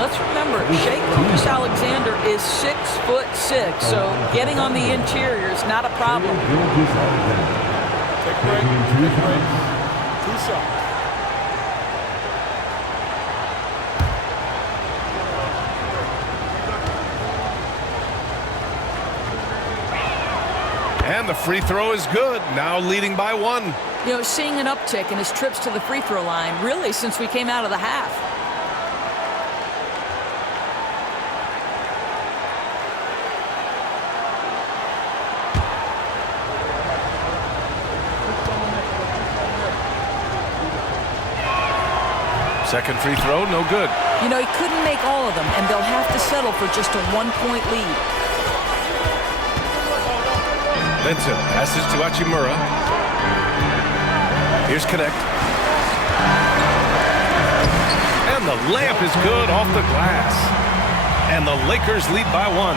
Let's remember, Shai Gilgeous-Alexander is 6'6", so getting on the interior is not a problem. Take a break. Take a break. 2 shots. And the free throw is good. Now leading by 1. You know, seeing an uptick in his trips to the free throw line, really, since we came out of the half. Second free throw, no good. You know, he couldn't make all of them, and they'll have to settle for just a 1-point lead. Vincent passes to Hachimura. Here's Connect. And the layup is good off the glass. And the Lakers lead by 1.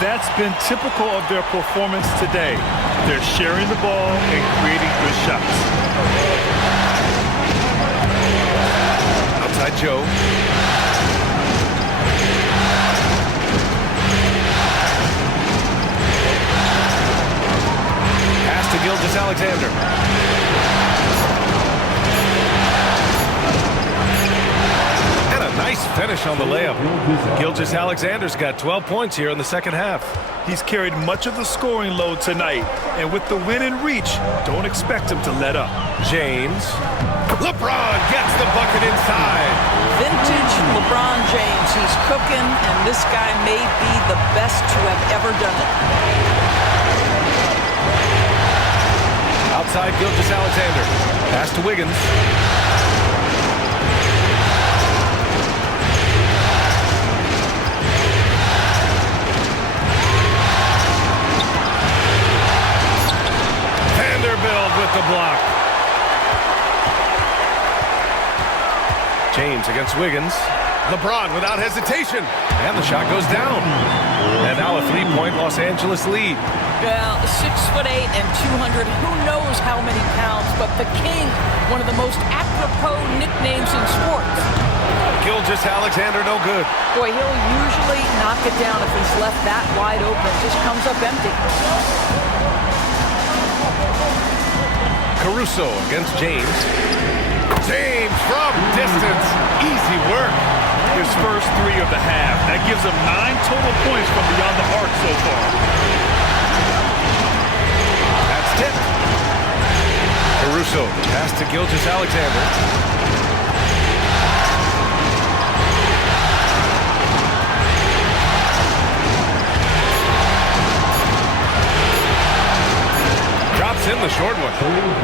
That's been typical of their performance today. They're sharing the ball and creating good shots. Outside Joe. Pass to Gilgeous-Alexander. Nice finish on the layup. Gilgeous-Alexander's got 12 points here in the second half. He's carried much of the scoring load tonight, and with the win in reach, don't expect him to let up. James. LeBron gets the bucket inside. Vintage LeBron James. He's cooking, and this guy may be the best to have ever done it. Outside Gilgeous-Alexander. Pass to Wiggins. With the block. James against Wiggins. LeBron without hesitation. And the shot goes down. And now a three-point Los Angeles lead. Well, 6'8" and 200. Who knows how many pounds, but the King, one of the most apropos nicknames in sports. Gilgeous-Alexander no good. Boy, he'll usually knock it down if he's left that wide open. Just comes up empty. Caruso against James. James from distance. Easy work. His first three of the half. That gives him 9 total points from beyond the arc so far. That's tipped. Caruso pass to Gilgeous-Alexander. In the short one.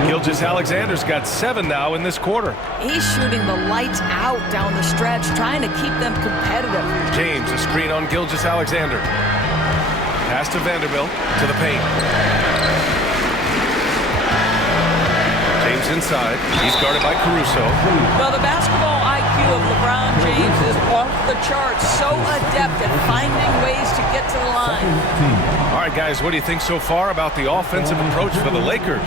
Gilgeous-Alexander's got 7 now in this quarter. He's shooting the lights out down the stretch, trying to keep them competitive. James, a screen on Gilgeous-Alexander. Pass to Vanderbilt, to the paint. James inside. He's guarded by Caruso. Well, the basketball IQ of LeBron James is off the charts. So adept at finding ways to get to the line. All right, guys, what do you think so far about the offensive approach for the Lakers?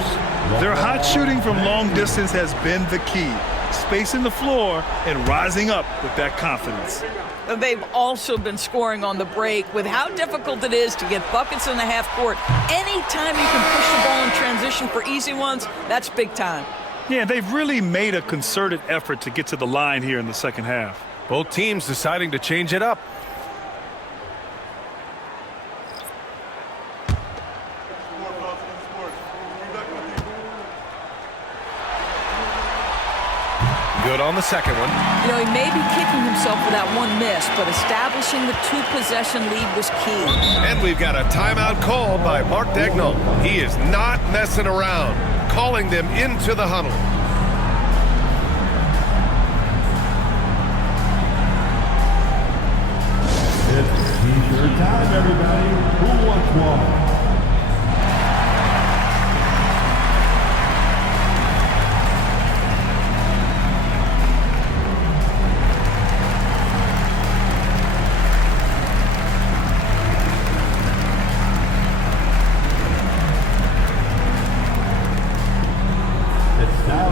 Their hot shooting from long distance has been the key. Spacing the floor and rising up with that confidence. They've also been scoring on the break. With how difficult it is to get buckets in the half court, anytime you can push the ball in transition for easy ones, that's big time. Yeah, they've really made a concerted effort to get to the line here in the second half. Both teams deciding to change it up. Good on the second one. You know, he may be kicking himself for that one miss, but establishing the 2-possession lead was key. And we've got a timeout called by Mark Daigneault. He is not messing around, calling them into the huddle. It's T-shirt time, everybody. Who wants one?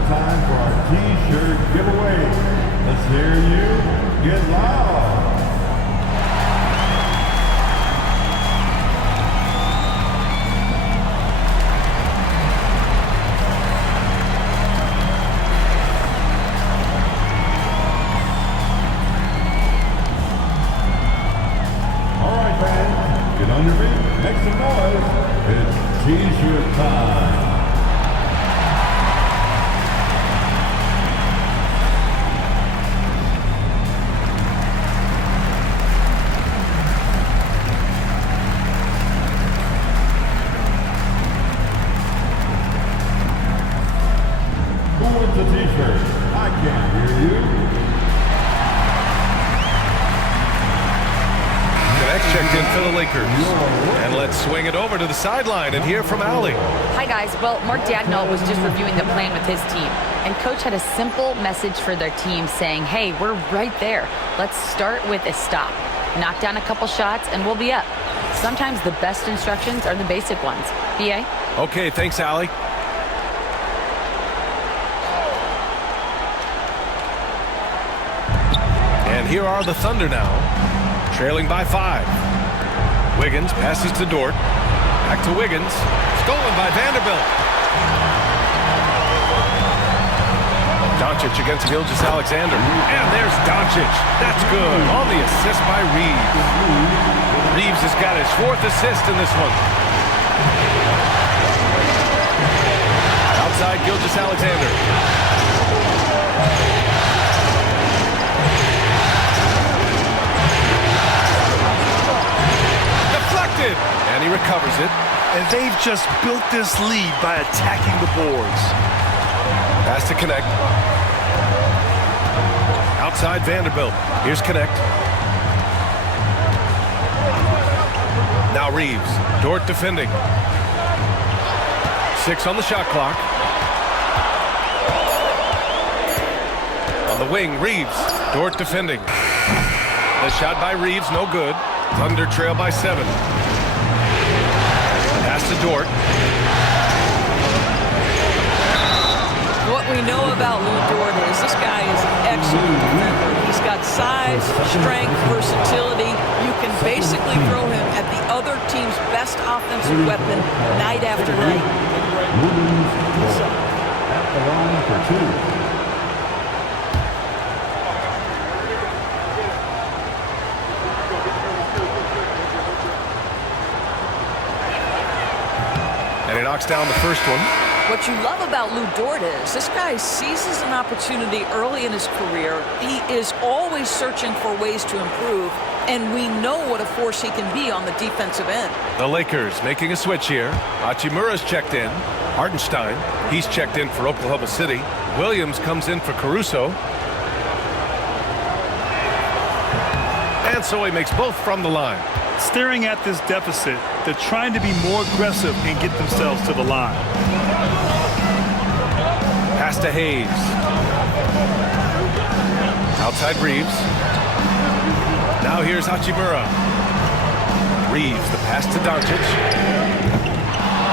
Time for our T-shirt giveaway. Let's hear you get loud. All right, fans, get on your feet, make some noise. It's T-shirt time. The T-shirt. I can't hear you. Next checked in for the Lakers. And let's swing it over to the sideline and hear from Allie. Hi, guys. Well, Mark Daigneault was just reviewing the plan with his team. And Coach had a simple message for their team saying, hey, we're right there. Let's start with a stop. Knock down a couple shots, and we'll be up. Sometimes the best instructions are the basic ones. B.A.? Okay, thanks, Allie. And here are the Thunder now, trailing by 5. Wiggins passes to Dort. Back to Wiggins. Stolen by Vanderbilt. Doncic against Gilgeous-Alexander. And there's Doncic. That's good. On the assist by Reeves. Reeves has got his 4th assist in this one. Outside Gilgeous-Alexander. Deflected. And he recovers it. And they've just built this lead by attacking the boards. Pass to Connect. Outside Vanderbilt. Here's Connect. Now Reeves. Dort defending. 6 on the shot clock. On the wing, Reeves. Dort defending. The shot by Reeves, no good. Thunder trail by 7. Pass to Dort. What we know about Lou Dort is this guy is an excellent defender. He's got size, strength, versatility. You can basically throw him at the other team's best offensive weapon night after night. At the line for 2. And he knocks down the first one. What you love about Lou Dort is this guy seizes an opportunity early in his career. He is always searching for ways to improve, and we know what a force he can be on the defensive end. The Lakers making a switch here. Hachimura's checked in. Hartenstein, he's checked in for Oklahoma City. Williams comes in for Caruso. And so he makes both from the line. Staring at this deficit, they're trying to be more aggressive and get themselves to the line. Pass to Hayes. Outside Reeves. Now here's Hachimura. Reeves, the pass to Doncic.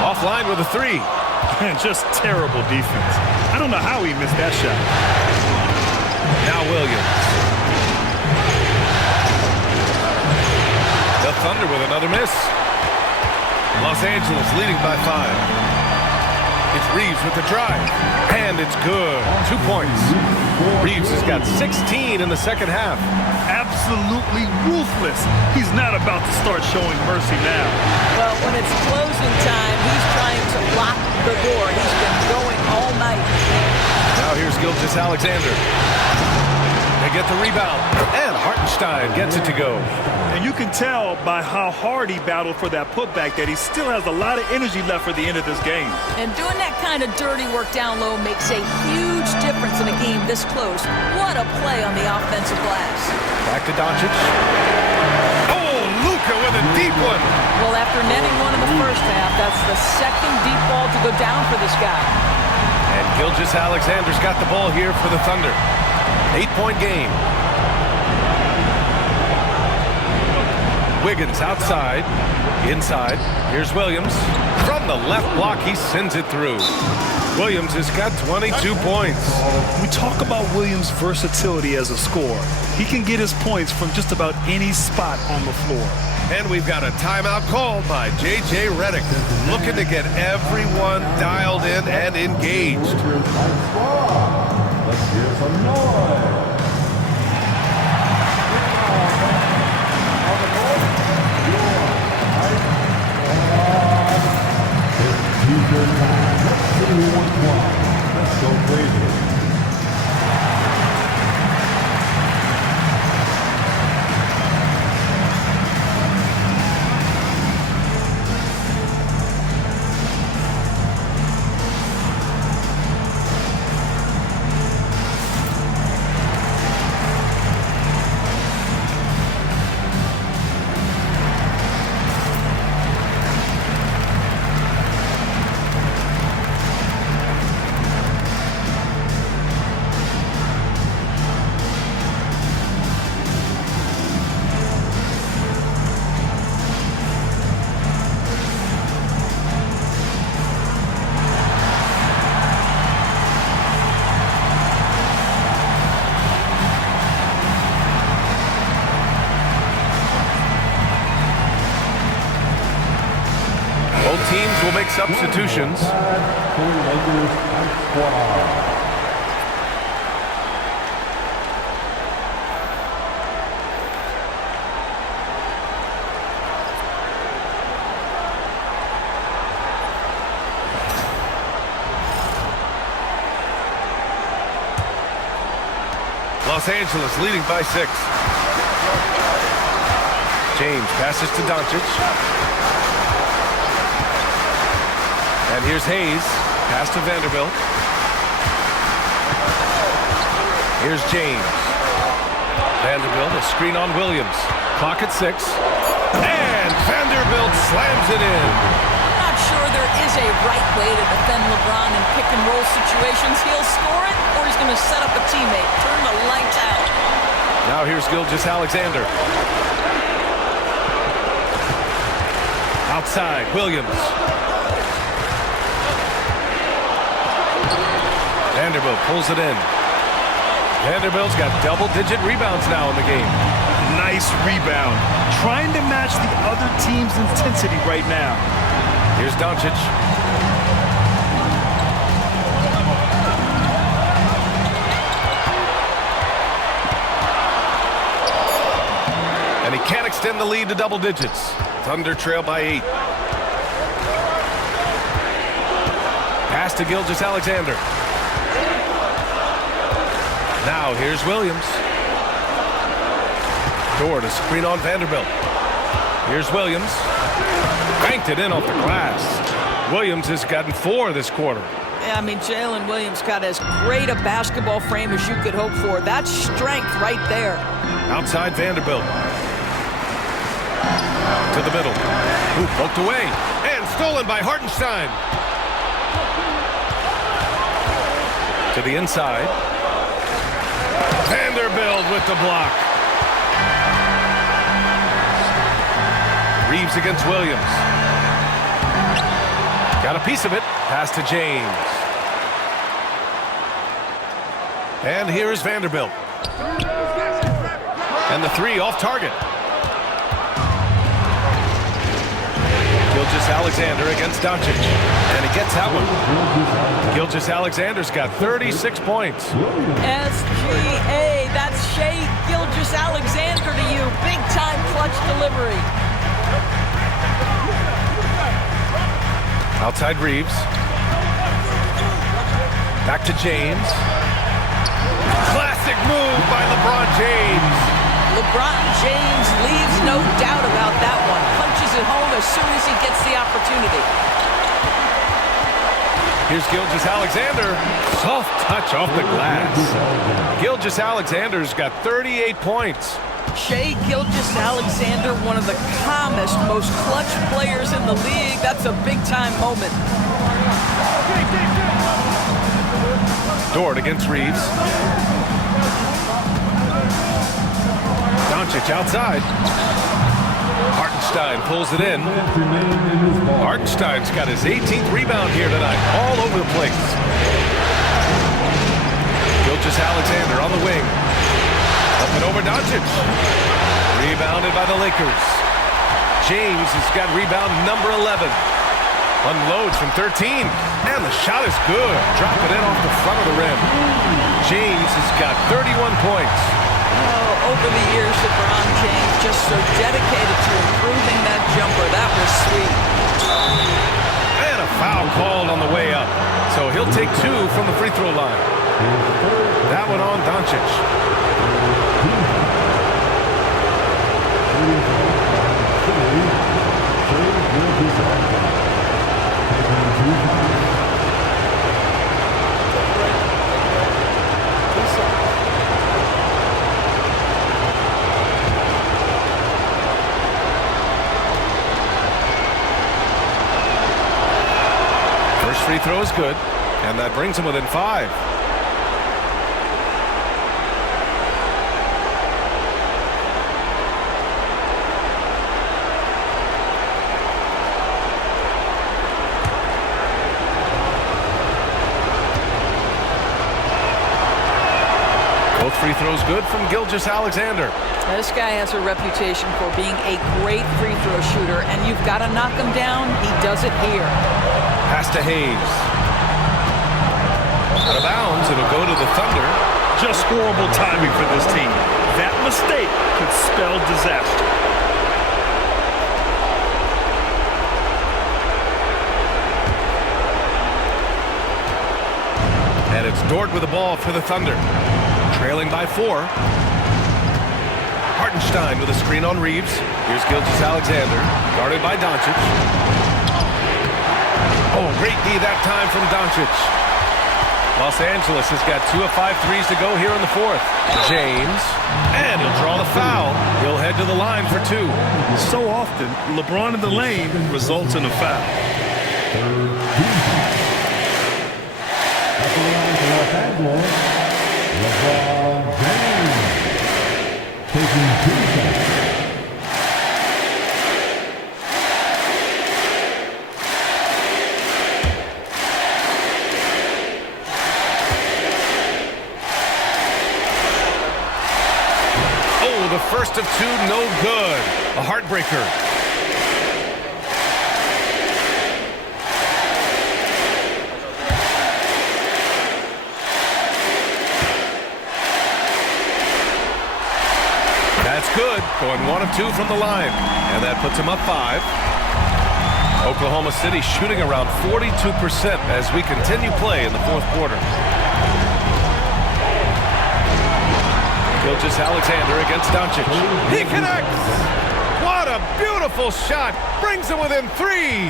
Offline with a 3. And just terrible defense. I don't know how he missed that shot. Now Williams. The Thunder with another miss. Los Angeles leading by 5. It's Reeves with the drive. And it's good. 2 points. Reeves has got 16 in the second half. Absolutely ruthless. He's not about to start showing mercy now. Well, when it's closing time, he's trying to lock the door. He's been going all night. Now here's Gilgeous-Alexander. They get the rebound. And Hartenstein gets it to go. And you can tell by how hard he battled for that putback that he still has a lot of energy left for the end of this game. And doing that kind of dirty work down low makes a huge difference in a game this close. What a play on the offensive glass. Back to Doncic. Oh, Luka with a deep one. Well, after netting one in the first half, that's the second deep ball to go down for this guy. And Gilgeous-Alexander's got the ball here for the Thunder. 8-point game. Wiggins outside. Inside. Here's Williams. From the left block, he sends it through. Williams has got 22 points. We talk about Williams' versatility as a scorer. He can get his points from just about any spot on the floor. And we've got a timeout called by J.J. Redick, looking to get everyone dialed in and engaged. Let's hear some noise. T-shirt time. Let's see who wants one. Let's go crazy. substitutions. Los Angeles leading by 6. James passes to Doncic. And here's Hayes. Pass to Vanderbilt. Here's James. Vanderbilt, a screen on Williams. Clock at 6. And Vanderbilt slams it in. Not sure there is a right way to defend LeBron in pick-and-roll situations. He'll score it, or he's going to set up a teammate. Turn the lights out. Now here's Gilgeous-Alexander. Outside, Williams. Vanderbilt pulls it in. Vanderbilt's got double-digit rebounds now in the game. Nice rebound. Trying to match the other team's intensity right now. Here's Doncic. And he can't extend the lead to double digits. Thunder trail by 8. Pass to Gilgeous-Alexander. Now here's Williams. Dort to screen on Vanderbilt. Here's Williams. Banked it in off the glass. Williams has gotten 4 this quarter. Yeah, I mean, Jalen Williams got as great a basketball frame as you could hope for. That's strength right there. Outside Vanderbilt. To the middle. Ooh, poked away. And stolen by Hartenstein. To the inside. Vanderbilt with the block. Reeves against Williams. Got a piece of it. Pass to James. And here is Vanderbilt. And the 3 off target. Gilgeous-Alexander against Doncic. And he gets that one. Gilgeous-Alexander's got 36 points. SGA, that's Shai Gilgeous-Alexander to you. Big-time clutch delivery. Outside Reeves. Back to James. Classic move by LeBron James. LeBron James leaves no doubt about that one. Punches it home as soon as he gets the opportunity. Here's Gilgeous-Alexander. Soft touch off the glass. Gilgeous-Alexander's got 38 points. Shai Gilgeous-Alexander, one of the calmest, most clutch players in the league. That's a big-time moment. Dort against Reeves. Doncic outside. Hartenstein pulls it in. Hartenstein's got his 18th rebound here tonight, all over the place. Gilgeous-Alexander on the wing. Up and over Doncic. Rebounded by the Lakers. James has got rebound number 11. Unloads from 13. And the shot is good. Drop it in off the front of the rim. James has got 31 points. Oh, over the years, LeBron James just so dedicated to improving that jumper. That was sweet. And a foul called on the way up. So he'll take 2 from the free throw line. That one on Doncic. First free throw is good, and that brings him within 5. Both free throws good from Gilgeous-Alexander. This guy has a reputation for being a great free throw shooter, and you've got to knock him down. He does it here. Pass to Hayes. Out of bounds, it'll go to the Thunder. Just horrible timing for this team. That mistake could spell disaster. And it's Dort with the ball for the Thunder. Trailing by 4. Hartenstein with a screen on Reeves. Here's Gilgeous-Alexander, guarded by Doncic. Oh, great D that time from Doncic. Los Angeles has got 2 of 5 threes to go here in the 4th. James, and he'll draw the foul. He'll head to the line for 2. So often, LeBron in the lane results in a foul. At the line for Los Angeles, LeBron James. Taking 2 shots. The first of 2, no good. A heartbreaker. That's good. Going 1 of 2 from the line. And that puts him up 5. Oklahoma City shooting around 42% as we continue play in the 4th quarter. Gilgeous-Alexander against Doncic. He connects! What a beautiful shot! Brings him within 3!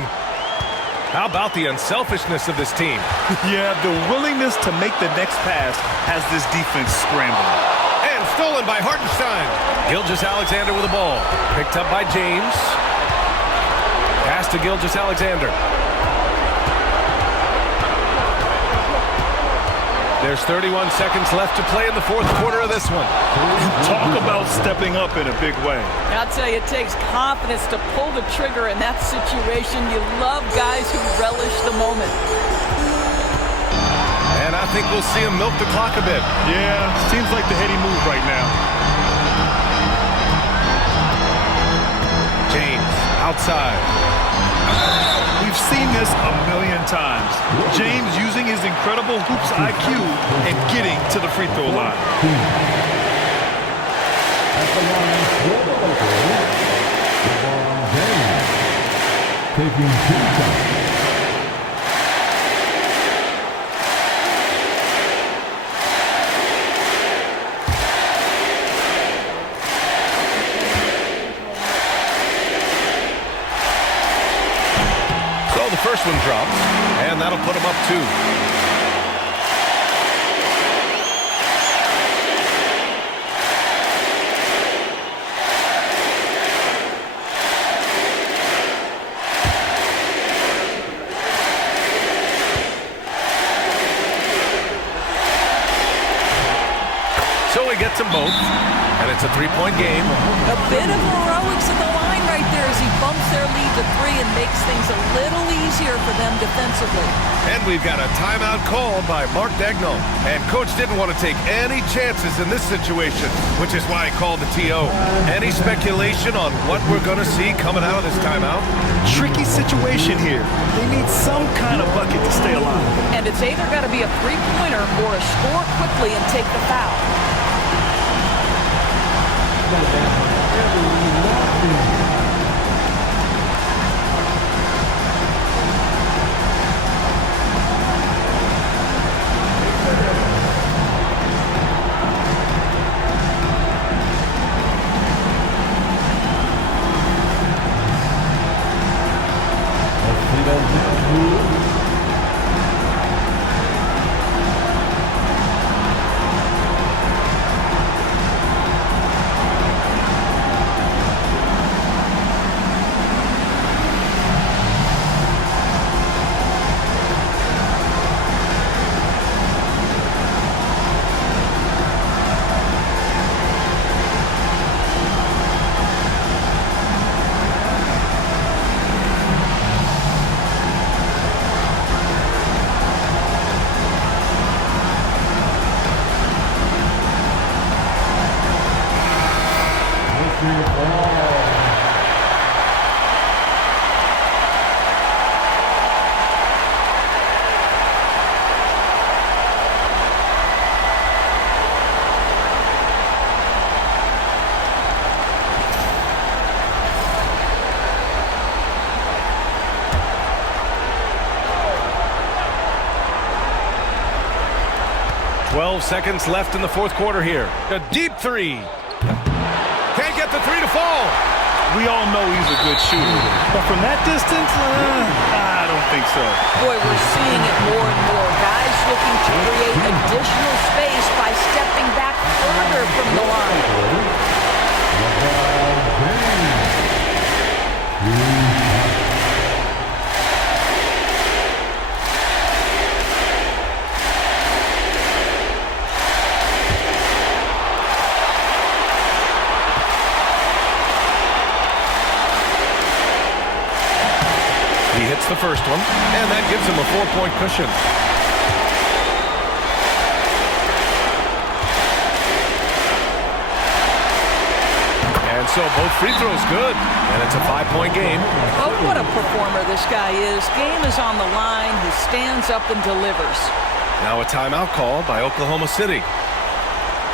How about the unselfishness of this team? Yeah, the willingness to make the next pass has this defense scrambling. And stolen by Hartenstein. Gilgeous-Alexander with the ball. Picked up by James. Pass to Gilgeous-Alexander. There's 31 seconds left to play in the 4th quarter of this one. Talk about stepping up in a big way. I'll tell you, it takes confidence to pull the trigger in that situation. You love guys who relish the moment. And I think we'll see him milk the clock a bit. Yeah, seems like the heady move right now. James, outside. We've seen this a million times. James using his incredible hoops IQ and getting to the free throw line. At the line for the Lakers, LeBron James. Taking 2 shots. The first one drops, and that'll put him up 2. So he gets them both, and it's a 3-point game. A bit of heroics in the line right there as he bumps their lead to 3 and makes things a little easier for them defensively. And we've got a timeout called by Mark Daigneault. And Coach didn't want to take any chances in this situation, which is why he called the TO. Any speculation on what we're going to see coming out of this timeout? Tricky situation here. They need some kind of bucket to stay alive. And it's either got to be a 3-pointer or a score quickly and take the foul. 12 seconds left in the fourth quarter here. A deep three. Can't get the three to fall. We all know he's a good shooter, but from that distance, I don't think so. Boy, we're seeing it more and more. Guys looking to create additional space by stepping back further from the line. He hits the first one, and that gives him a 4-point cushion. And so both free throws good, and it's a 5-point game. Oh, what a performer this guy is. Game is on the line. He stands up and delivers. Now a timeout call by Oklahoma City.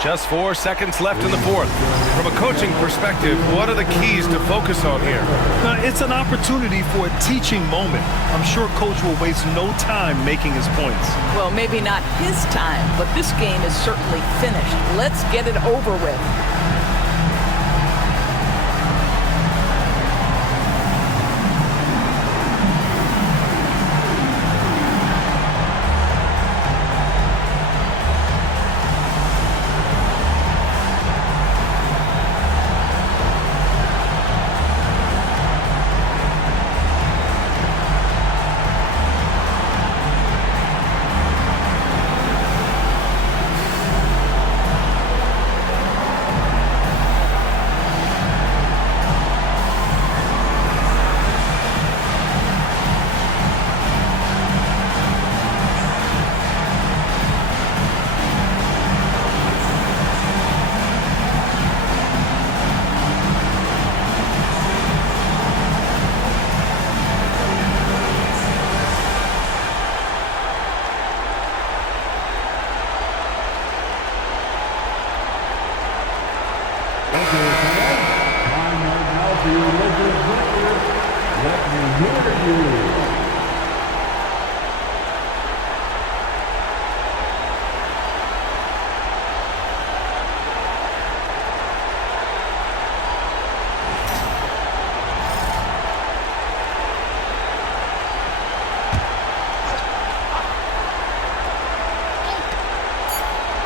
Just 4 seconds left in the fourth. From a coaching perspective, what are the keys to focus on here? It's an opportunity for a teaching moment. I'm sure Coach will waste no time making his points. Well, maybe not his time, but this game is certainly finished. Let's get it over with.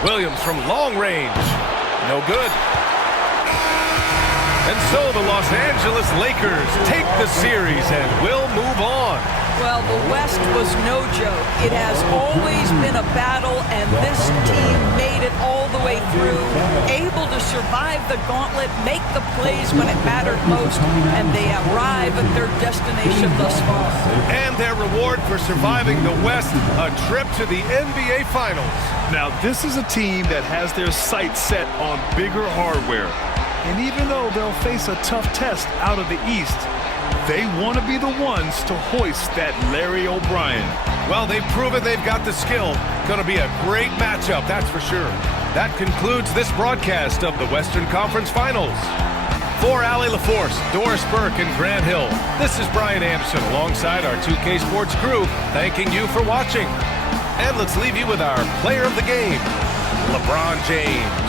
Williams from long range. No good. And so the Los Angeles Lakers take the series and will move on. Well, the West was no joke. It has always been a battle, and this team made it all the way through, able to survive the gauntlet, make the plays when it mattered most, and they arrive at their destination thus far. And their reward for surviving the West, a trip to the NBA Finals. Now, this is a team that has their sights set on bigger hardware. And even though they'll face a tough test out of the East, they want to be the ones to hoist that Larry O'Brien. Well, they've proven they've got the skill. Going to be a great matchup, that's for sure. That concludes this broadcast of the Western Conference Finals. For Allie LaForce, Doris Burke, and Grant Hill, this is Brian Anderson alongside our 2K Sports crew, thanking you for watching. And let's leave you with our player of the game, LeBron James.